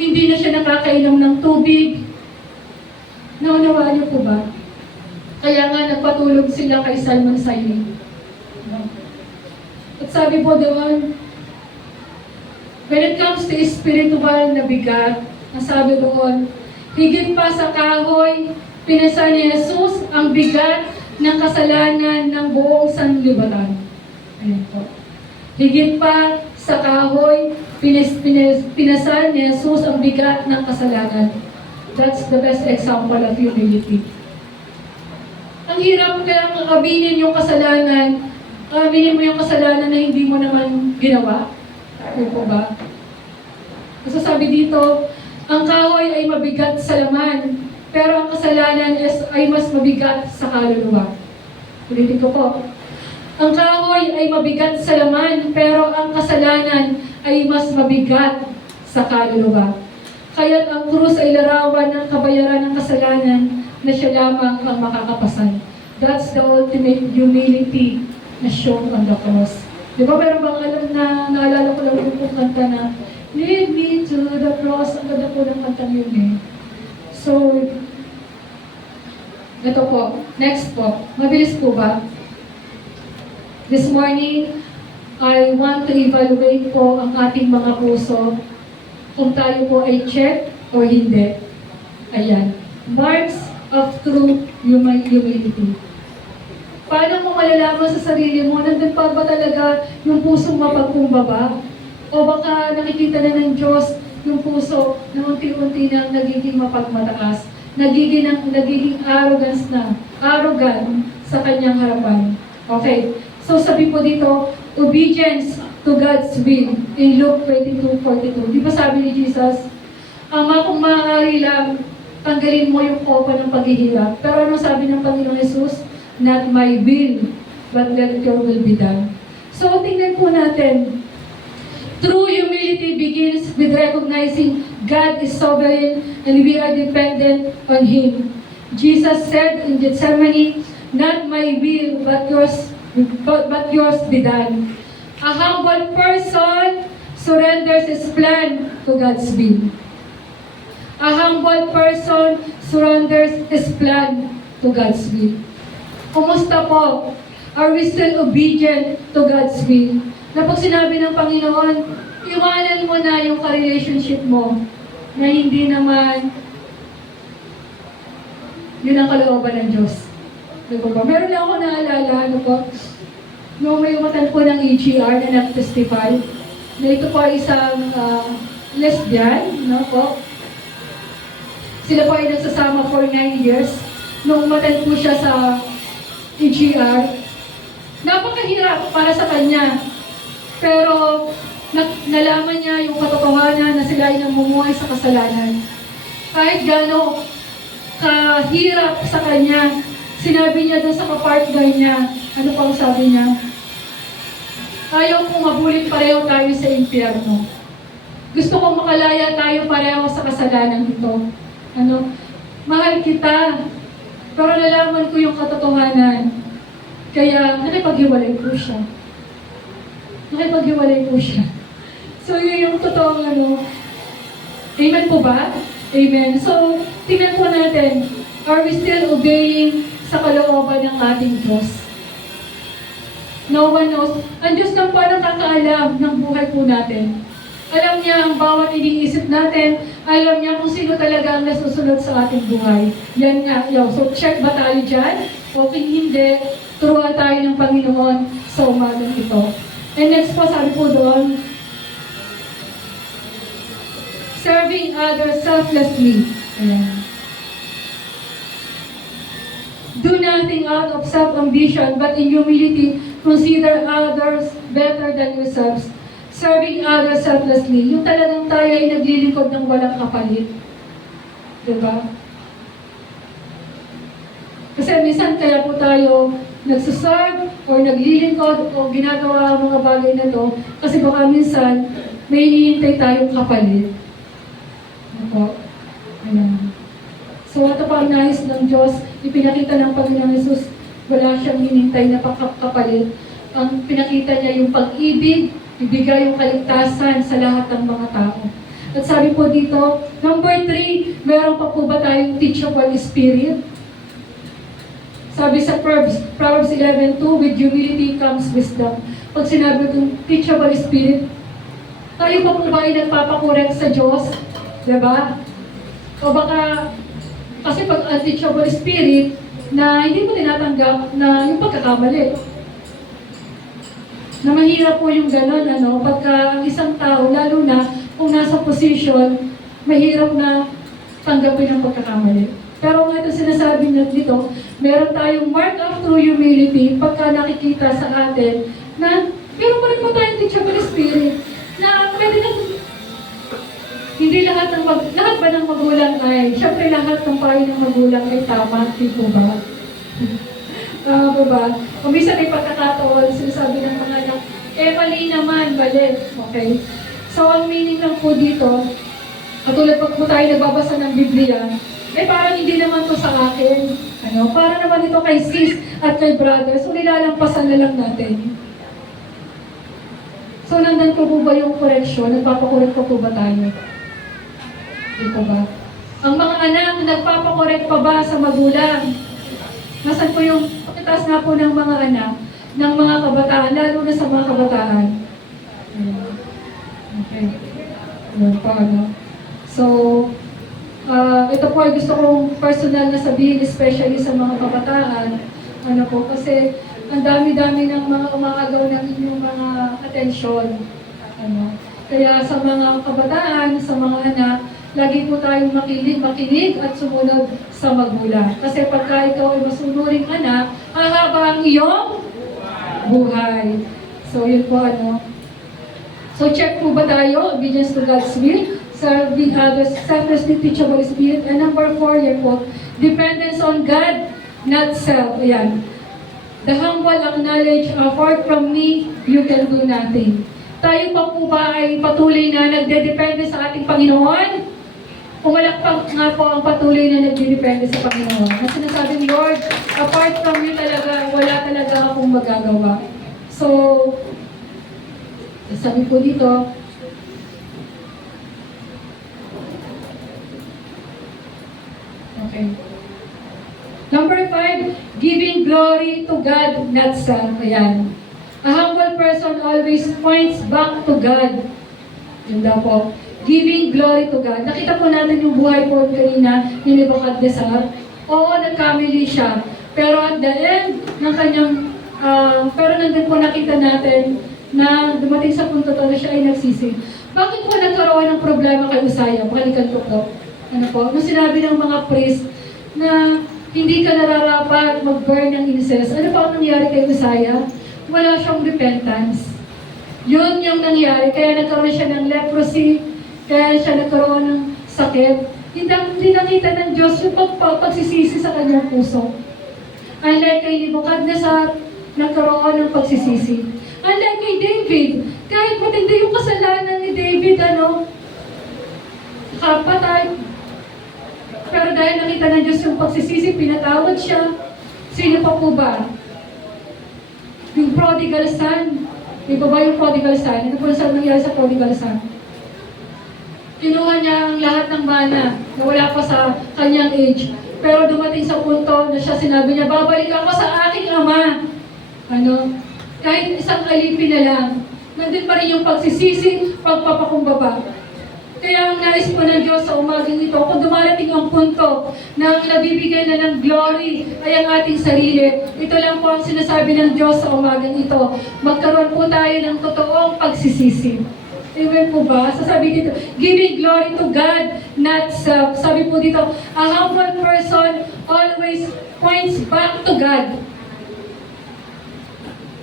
hindi na siya nakakainom ng tubig. Naunawaan niyo po ba? Kaya nga nagpatulog sila kay Salmon Saini. At sabi po doon, when it comes to spiritual na bigat, ang sabi doon, higit pa sa kahoy, pinasa ni Jesus ang bigat ng kasalanan ng buong sanlibutan. Ayan po. Higit pa sa kahoy, pinasa ni Jesus ang bigat ng kasalanan. That's the best example of humility. Ang hirap kaya aminin yung kasalanan, aminin mo yung kasalanan na hindi mo naman ginawa. Ano po ba? Kasi sabi dito, ang kahoy ay mabigat sa laman, pero ang kasalanan ay mas mabigat sa kaluluwa. Ulitin ko po. Ang kahoy ay mabigat sa laman, pero ang kasalanan ay mas mabigat sa kaluluwa. Kaya't ang krus ay larawan ng kabayaran ng kasalanan na siya lamang ang makakapasan. That's the ultimate humility na shown on the cross. Di ba meron bang alam na, naalala ko lang yung kanta na lead me to the cross. Ang ganda po ng kanta yun eh. So, ito po. Next po. Mabilis po ba? This morning, I want to evaluate po ang ating mga puso kung tayo po ay check o hindi. Ayan. Marks of true humility. Paano mo malalaman sa sarili mo, nandun pa ba talaga yung pusong mapagkumbaba? O baka nakikita na ng Diyos yung puso na unti-unti nang nagiging mapagmataas, nagiging arrogant sa kanyang harapan. Okay. So sabi po dito, obedience to God's will in Luke 22:42. Di ba sabi ni Jesus, Ama, kung maaari lang, tanggalin mo yung kopa ng paghihirap. Pero ano sabi ng Panginoong Jesus? Not my will, but let your will be done. So tingnan po natin, true humility begins with recognizing God is sovereign and we are dependent on Him. Jesus said in Gethsemane, not my will, but yours be done. A humble person surrenders his plan to God's will. A humble person surrenders his plan to God's will. Kumusta po? Are we still obedient to God's will? Na pag sinabi ng Panginoon, iwanan mo na yung ka-relationship mo na hindi naman yun ang kalooban ng Diyos. Diba ba? Meron lang ako naalala, ano po, nung may umatan po ng EGR na nag-testify, na ito po ay isang lesbian, no po. Sila po ay nagsasama for 9 years. Nung umatan po siya sa EGR, napakahirap para sa kanya. Pero nalaman niya yung katotohanan na sila ay namumuhay sa kasalanan. Kahit gano'ng kahirap sa kanya, sinabi niya doon sa kapartner niya, ano pa ang sabi niya? Ayaw kong mabulit pareho tayo sa impyerno. Gusto kong makalaya tayo pareho sa kasalanan ito. Ano? Mahal kita, pero nalaman ko yung katotohanan. Kaya nakipaghiwalay po siya. Nakipaghiwalay po siya. So yun yung totoong ano. Amen po ba? Amen. So, tingnan po natin, are we still obeying sa kalooban ng ating Diyos? No one knows. Ang Diyos lang po ang nakakaalam ng buhay po natin. Alam niya ang bawat iniisip natin. Alam niya kung sino talaga ang nasusunod sa ating buhay. Yan nga. So, check ba tayo dyan? O kung hindi, turuan tayo ng Panginoon sa umagang ito. And next po, sabi po doon, serving others selflessly. Ayan. Do nothing out of self-ambition, but in humility, consider others better than yourselves. Serving others selflessly. Yung talagang tayo ay naglilingkod ng walang kapalit. Diba? Kasi minsan kaya po tayo nagsaserve or naglilingkod o ginagawa ang mga bagay na to kasi baka minsan may hinihintay tayong kapalit. Ako. Ayan. So ito pa ang nais ng Diyos, ipinakita ng Panginoong Jesus, wala siyang hinintay na kapalit. Ang pinakita niya yung pag-ibig ibigay yung kaligtasan sa lahat ng mga tao. At sabi po dito, number 3, meron pa po ba tayong teachable spirit? Sabi sa Proverbs 11:2, with humility comes wisdom. Pag sinabi itong teachable spirit, tayo pa po ba ay nagpapakorek sa Diyos? Diba? O baka, kasi pag unteachable spirit, na hindi mo tinatanggap na yung pagkakamali. Na mahirap po yung gano'n, pagka ang isang tao, lalo na kung nasa position, mahirap na tanggapin ang pagkakamali. Pero nga ito sinasabi na dito, meron tayong mark of true humility pagka nakikita sa atin na meron pa rin po tayong teachable spirit na pwede na hindi lahat ba ng magulang ay, syempre lahat ng payo ng magulang ay tama, di po ba? Tama po ba? Kung minsan may pagkakataon, sinasabi ng mga anak, mali naman, balik. Okay? So, ang meaning lang po dito, katulad pag po tayo nagbabasa ng Biblia, parang hindi naman to sa akin. Para naman ito kay sis at kay brother. So, nilalampasan na lang natin. So, nandun po ba yung correction? Nagpapakorek po ba tayo? Di po ba? Ang mga anak, nagpapakorek pa ba sa magulang? Nasaan po yung pagkataas na po ng mga anak, ng mga kabataan, lalo na sa mga kabataan? Okay. So, ito po ay gusto kong personal na sabihin, especially sa mga kabataan. Kasi ang dami-dami ng mga umaagaw ng inyong mga atensyon. Kaya sa mga kabataan, sa mga anak, lagi po tayong makinig at sumunod sa magulang. Kasi pagka ikaw ay masunuring anak, hahaba ang iyong buhay. So, yun po So, check po ba tayo? Obedience to God's will. Serving others, selflessly, teachable spirit. And number 4, yan po, dependence on God, not self. Ayan. The humble acknowledge, apart from me, you can do nothing. Tayo pa po ba ay patuloy na nagdedepende sa ating Panginoon? Pumalakpak nga po ang patuloy na nagdedepende sa Panginoon. At sinasabing, Lord, apart from you talaga, wala talaga akong magagawa. So, sabi po dito, okay. Number 5, giving glory to God, not self. Ayan. A humble person always points back to God. Yun daw po. Giving glory to God. Nakita po natin yung buhay po kanina ni Nebuchadnezzar. Oo, nagkamali siya. Pero at the end ng kanyang, pero nandun po nakita natin na dumating sa punto to na siya ay nagsisi. Bakit po nagkaroon ng problema kay Uzziah? Balikan ko po. Nung sinabi ng mga priest na hindi ka nararapat mag-burn ng incense. Ano pa ang nangyari kay Uzziah? Wala siyang repentance. Yun yung nangyari. Kaya nagkaroon siya ng leprosy, kaya siya nagkaroon ng sakit. Hindi nakita ng Diyos yung pagsisisi sa kanyang puso. Unlike kay Nebuchadnezzar, nagkaroon ng pagsisisi. Unlike kay David, kahit matindi yung kasalanan ni David, kapatay. Pero dahil nakita ng Diyos yung pagsisisi, pinatawad siya. Sino pa po ba? Yung prodigal son. Di ba yung prodigal son? Ano po sa nangyari sa prodigal son? Kinuha niya ang lahat ng mana na wala pa sa kanyang age. Pero dumating sa punto na siya sinabi niya, babalik ako sa aking ama. Kahit isang alipin na lang. Nandun pa rin yung pagsisisi, pagpapakumbaba. Kaya ang nais po ng Diyos sa umagang ito, kung dumarating ang punto na nabibigay na ng glory ay ang ating sarili, ito lang po ang sinasabi ng Diyos sa umagang ito. Magkaroon po tayo ng totoong pagsisisi. Amen po ba? Sasabi dito, giving glory to God, not self. Sabi po dito, a humble person always points back to God.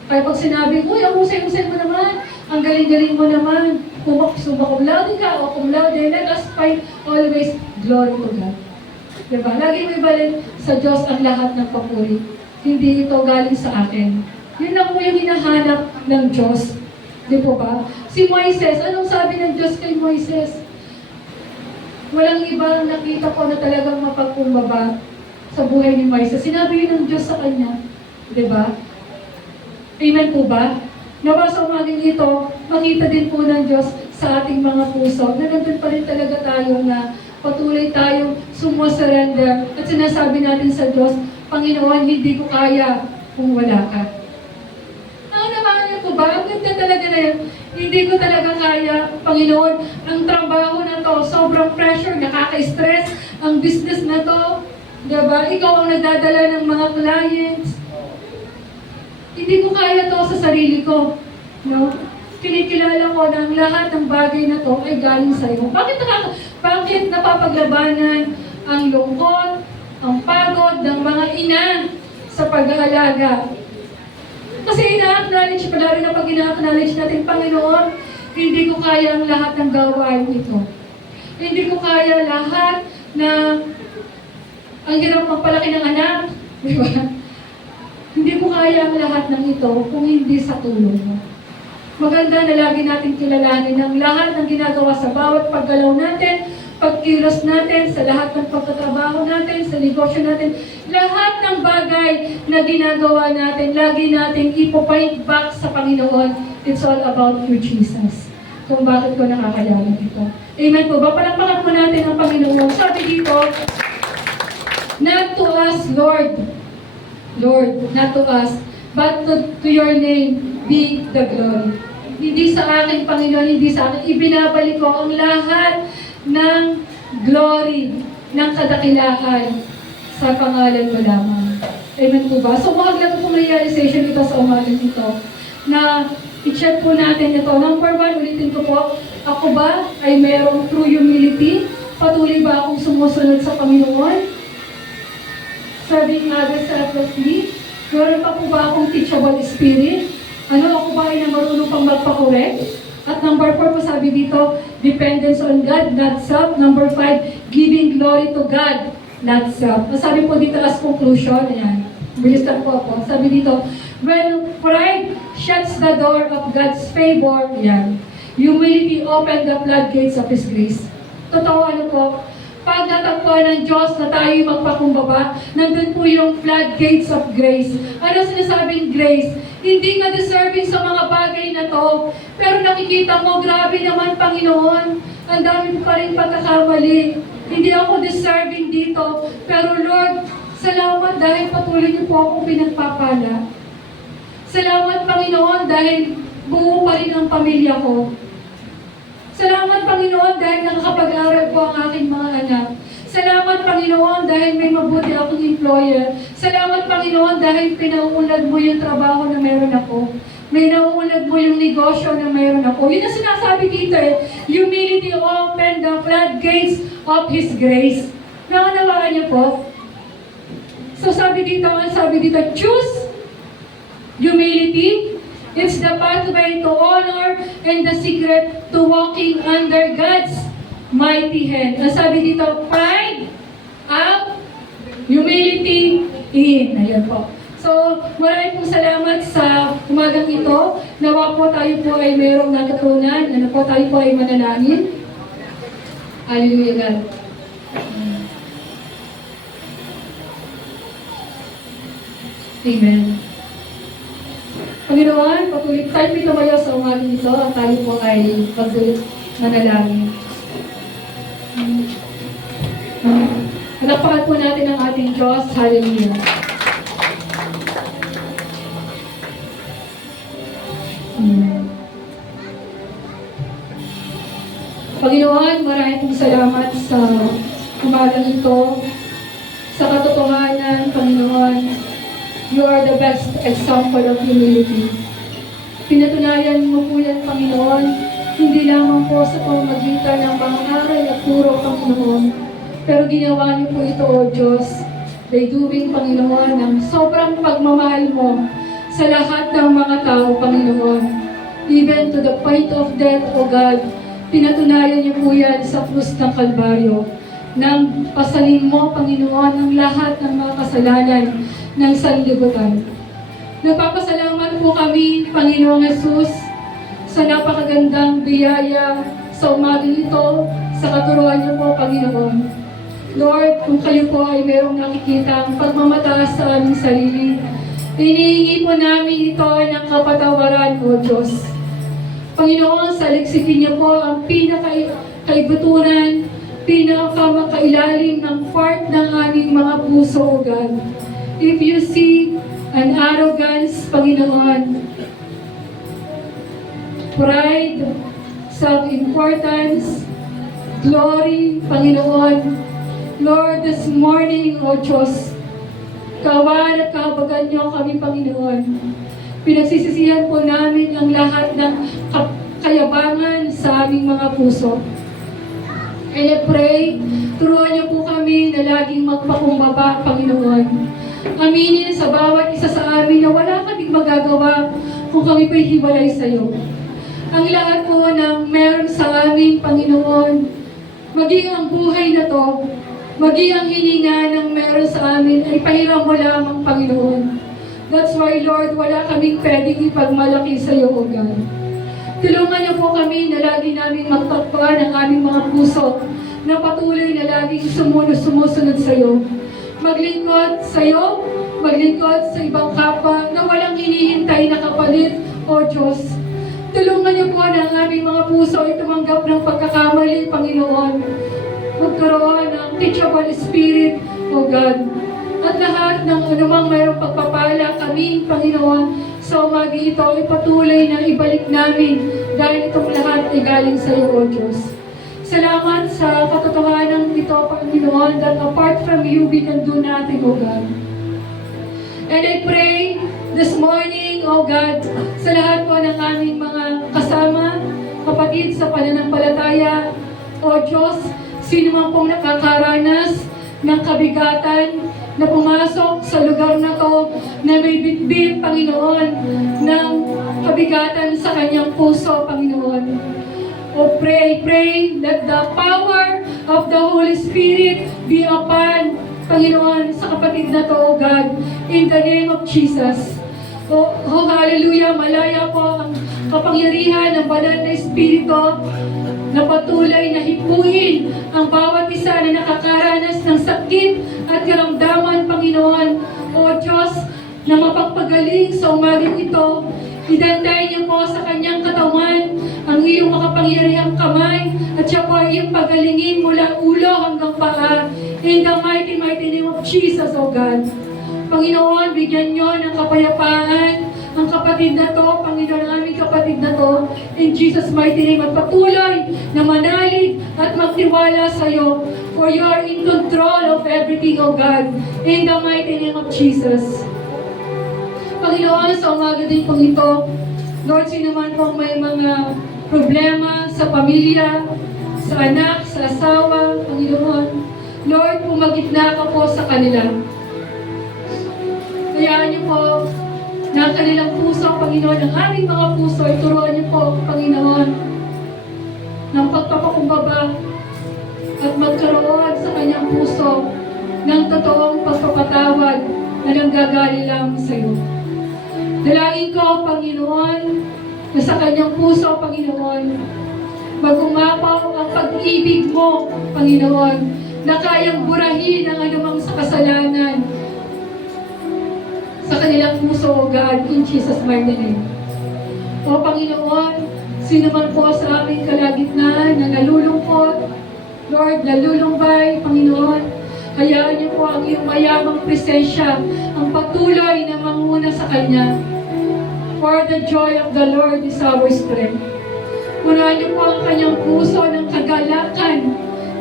Kaya pag sinabi, uy, ang husay-husay mo naman, ang galing-galing mo naman, kung cum laude ka o cum laude, let us find always glory to God. Diba? Lagi mo ibalik sa Diyos ang lahat ng papuri. Hindi ito galing sa akin. Yun lang po yung hinahanap ng Diyos. Di po ba? Si Moises, anong sabi ng Diyos kay Moises? Walang ibang nakita ko na talagang mapagkumbaba sa buhay ni Moises. Sinabi yun ng Diyos sa kanya. Di ba? Amen po ba? Nawa sa umaging ito, makita din po ng Diyos sa ating mga puso na nandun pa rin talaga tayo na patuloy tayong sumusurrender at sinasabi natin sa Diyos, Panginoon, hindi ko kaya kung wala ka. Naunawaan niyo po ba? Ang ganda talaga na yun. Hindi ko talaga kaya, Panginoon, ang trabaho na to, sobrang pressure, nakaka-stress, ang business na to, diba? Ikaw ang nagdadala ng mga clients. Hindi ko kaya to sa sarili ko. No? Kinikilala ko na ang lahat ng bagay na to ay galing sa iyo. Bakit napapaglabanan ang lungkot, ang pagod ng mga ina sa pag-aalaga? Kasi ina-acknowledge, pala rin na pag ina-acknowledge natin, Panginoon, hindi ko kaya ang lahat ng gawain ito. Hindi ko kaya lahat na ang hirap magpalaki ng anak. Di ba? Hindi ko kaya ang lahat ng ito kung hindi sa tulong mo. Maganda na lagi natin kilalanin ang lahat ng ginagawa sa bawat paggalaw natin, pagkilos natin, sa lahat ng pagtatrabaho natin, sa negosyo natin, lahat ng bagay na ginagawa natin, lagi natin ipo-point back sa Panginoon. It's all about you, Jesus. Kung bakit ko nakakayanan ito. Amen po ba? Palakpakan po natin ang Panginoon. Sabi dito, not to us, Lord, not to us, but to your name be the glory. Hindi sa akin, Panginoon, hindi sa akin. Ibinabalik ko ang lahat ng glory, ng kadakilaan sa pangalan mo lamang. Amen po ba? So, mahalaga pong realization ito sa umagang ito na i-check po natin ito. Number 1, ulitin ko po, ako ba ay merong true humility? Patuloy ba akong sumusunod sa Panginoon? Serving others selflessly? Meron pa po ba akong teachable spirit? Ako ba ay marunong pang magpakorek? At number 4 po sabi dito, dependence on God, not self. Number 5, giving glory to God, not self. Sabi po dito as conclusion, ayan, bilis lang po ako. Sabi dito, when pride shuts the door of God's favor, ayan, humility opened the floodgates of His grace. Totoo po, pag natagpuan ng Diyos na tayo magpakumbaba, nandun po yung floodgates of grace. Ano sinasabing grace? Hindi ka deserving sa mga bagay na to. Pero nakikita mo, grabe naman Panginoon, ang dami pa rin pagkakamali. Hindi ako deserving dito. Pero Lord, salamat dahil patuloy niyo po akong pinagpapala. Salamat Panginoon dahil buo pa rin ang pamilya ko. Salamat, Panginoon, dahil nakakapag-aral po ang aking mga anak. Salamat, Panginoon, dahil may mabuti akong employer. Salamat, Panginoon, dahil pinauunlad mo yung trabaho na meron ako. May nauunlad mo yung negosyo na meron ako. Yun ang sinasabi dito humility open the floodgates of His grace. Nakanawaan niyo po? So sabi dito, choose humility. It's the pathway to honor and the secret to walking under God's mighty hand. Ang sabi dito, pride out, humility in. Ayan po. So, maraming pong salamat sa umagang ito. Nawa po tayo po ay mayroong natutunan. Po tayo po ay manalangin. Hallelujah God. Amen. Panginoon, patuloy tayo tumayo sa umagang ito at tayo po ay pagdulot manalangin. Palakpakan po natin ang ating Diyos. Hallelujah. Panginoon, maraming pong salamat sa umagang ito. Sa katotohanan, Panginoon, You are the best example of humility. Pinatunayan mo po yan, Panginoon, hindi lamang po sa pamamagitan ng mga aral at turo, Panginoon, pero ginawa niyo po ito, O Diyos, by doing, Panginoon, ng sobrang pagmamahal mo sa lahat ng mga tao, Panginoon. Even to the point of death, O God, pinatunayan niyo po yan sa krus ng Kalbaryo. Nang pasalin mo, Panginoon, ang lahat ng mga kasalanan ng sanlibutan. Nagpapasalamat po kami, Panginoong Yesus, sa napakagandang biyaya sa umagang ito, sa katuruan niyo po, Panginoon. Lord, kung kayo po ay mayroong nakikita ang pagmamataas sa aming sarili, Hinihingi po namin ito ng kapatawaran, O Diyos. Panginoon, saliksikin niyo po ang pinakaibuturan, pinakamakailalim ng part ng aming mga puso, O God. If you see an arrogance, Panginoon, pride, self-importance, glory, Panginoon, Lord, this morning, O Diyos, kawan at kahabagan niyo kami, Panginoon. Pinagsisisihan po namin ang lahat ng kayabangan sa aming mga puso. And I pray, turuan niyo po kami na laging magpakumbaba, Panginoon. Aminin sa bawat isa sa amin na wala kaming magagawa kung kami po'y hiwalay sa iyo. Ang lahat po ng meron sa amin, Panginoon, maging ang buhay na to, maging ang hininga ng meron sa amin, ay pahiram mo lamang, Panginoon. That's why, Lord, wala kaming pwedeng ipagmalaki sa iyo, O God. Tulungan niyo po kami na lagi namin magtakpan ang aming mga puso na patuloy na laging sumusunod sa iyo. Maglingkod sa iyo, maglingkod sa ibang kapwa na walang hinihintay na kapalit, O Diyos. Tulungan niyo po na ang aming mga puso ay tumanggap ng pagkakamali, Panginoon. Magkaroon ng teachable spirit, O God. At lahat ng anumang mayroong pagpapala kami, Panginoon, sa umaga ito ay patuloy na ibalik namin dahil itong lahat ay galing sa iyo, O Diyos. Salamat sa katotohanan ito, Panginoon, that apart from you, we can do nothing, O God. And I pray this morning, O God, sa lahat po ng aming mga kasama, kapatid sa pananampalataya, O Diyos, sino man pong nakakaranas ng kabigatan na pumasok sa lugar na to na may bitbit, Panginoon, ng kabigatan sa kanyang puso, Panginoon. O pray that the power of the Holy Spirit be upon, Panginoon, sa kapatid na to, O God, in the name of Jesus. O hallelujah, malaya po ang kapangyarihan ng banal na Espiritu na patuloy na hipuin ang bawat isa na nakakaranas ng sakit at karamdaman, Panginoon. O Diyos, na mapagpagaling sa umagang ito, idantay niyo po sa kanyang katawan ang iyong makapangyarihang kamay at siya po ay iyong pagalingin mula ulo hanggang paa. In the mighty name of Jesus, O God. Panginoon, bigyan niyo ng kapayapaan ang kapatid na to, Panginoon, ang aming kapatid na to, in Jesus' mighty name, at patuloy na manalig at magtiwala sa iyo, for you are in control of everything, O God, in the mighty name of Jesus. Panginoon, sa umaga din pong ito, Lord, sino man pong may mga problema sa pamilya, sa anak, sa asawa, Panginoon, Lord, pumagitna ka po sa kanila. Hayaan niyo po na ang kanilang puso, Panginoon, ang aming mga puso, ay turuan niyo po, Panginoon, ng pagpapakumbaba at magkaroon sa kanyang puso ng totoong pagpapatawad na nanggagaling lamang sa iyo. Dalangin ko, Panginoon, na sa kanyang puso, Panginoon, magumapaw ang pag-ibig mo, Panginoon, na kayang burahin ang anumang sa kasalanan sa kanilang puso, O God, in Jesus' mighty name. O Panginoon, sino man po sa aming kalagitnaan na nalulungkot, Lord, nalulumbay, Panginoon, hayaan niyo po ang iyong mayamang presensya, ang patuloy na manguna sa Kanya. For the joy of the Lord is our strength. Punuan niyo po ang kanyang puso ng kagalakan,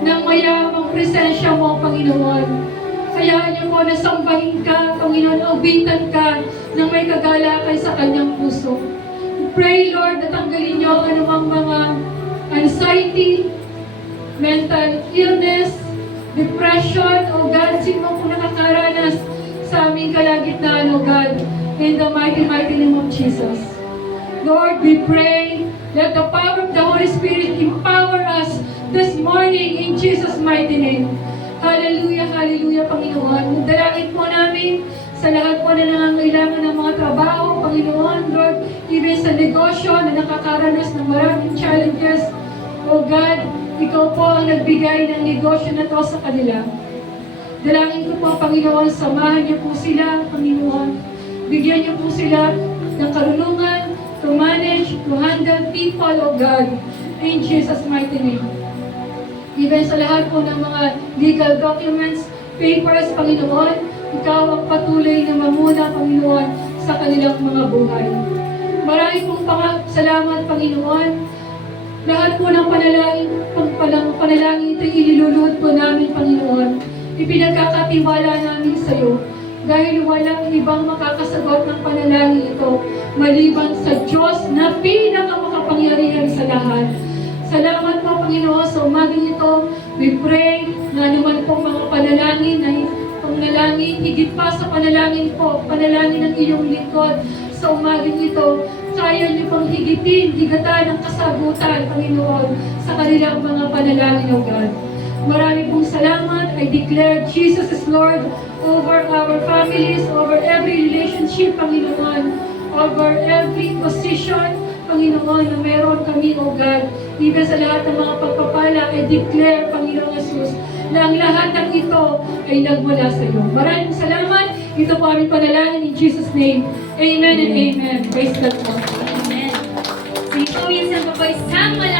ng mayamang presensya mo, Panginoon. Hayaan niyo po na sambahin ka, Panginoon, awitan ka ng may kagalakay sa kanyang puso. Pray, Lord, na tanggalin niyo ang anumang mga anxiety, mental illness, depression, O God, sino po nakakaranas sa aming kalagitnaan, O God, in the mighty name of Jesus. Lord, we pray that the power of the Holy Spirit empower us this morning in Jesus' mighty name. Hallelujah, hallelujah, Panginoon. Dalangin po namin sa lahat po na nangangailangan ng mga trabaho, Panginoon, Lord, even sa negosyo na nakakaranas ng maraming challenges. O God, ikaw po ang nagbigay ng negosyo na to sa kanila. Dalangin ko po, Panginoon, samahan niyo po sila, Panginoon. Bigyan niyo po sila ng karunungan to manage, to handle people, O God, in Jesus' mighty name. Even sa lahat po ng mga legal documents, papers, Panginoon, Ikaw ang patuloy na mamuna, Panginoon, sa kanilang mga buhay. Marami pong salamat, Panginoon. Lahat po ng panalangin ito ililuluhod po namin, Panginoon. Ipinagkakatiwala namin sa iyo dahil walang ibang makakasagot ng panalangin ito maliban sa Diyos na pinakamakapangyarihan sa lahat. Salamat po, Panginoon, sa umaging ito. We pray na naman po mga panalangin higit pa sa panalangin ng iyong lingkod sa umaging ito. Kaya niyo pang higatan ng kasagutan, Panginoon, sa kanilang mga panalangin, O God. Marami pong salamat. I declare Jesus is Lord over our families, over every relationship, Panginoon, over every position, Panginoon, na meron kami, O God. Even sa lahat ng mga pagpapala, I declare, Panginoon Jesus, na ang lahat ng ito ay nagmula sa iyo. Maraming salamat. Ito po aming panalangin in Jesus' name. Amen and amen. Praise God. Amen. Si Ito minsan pa po isang malaki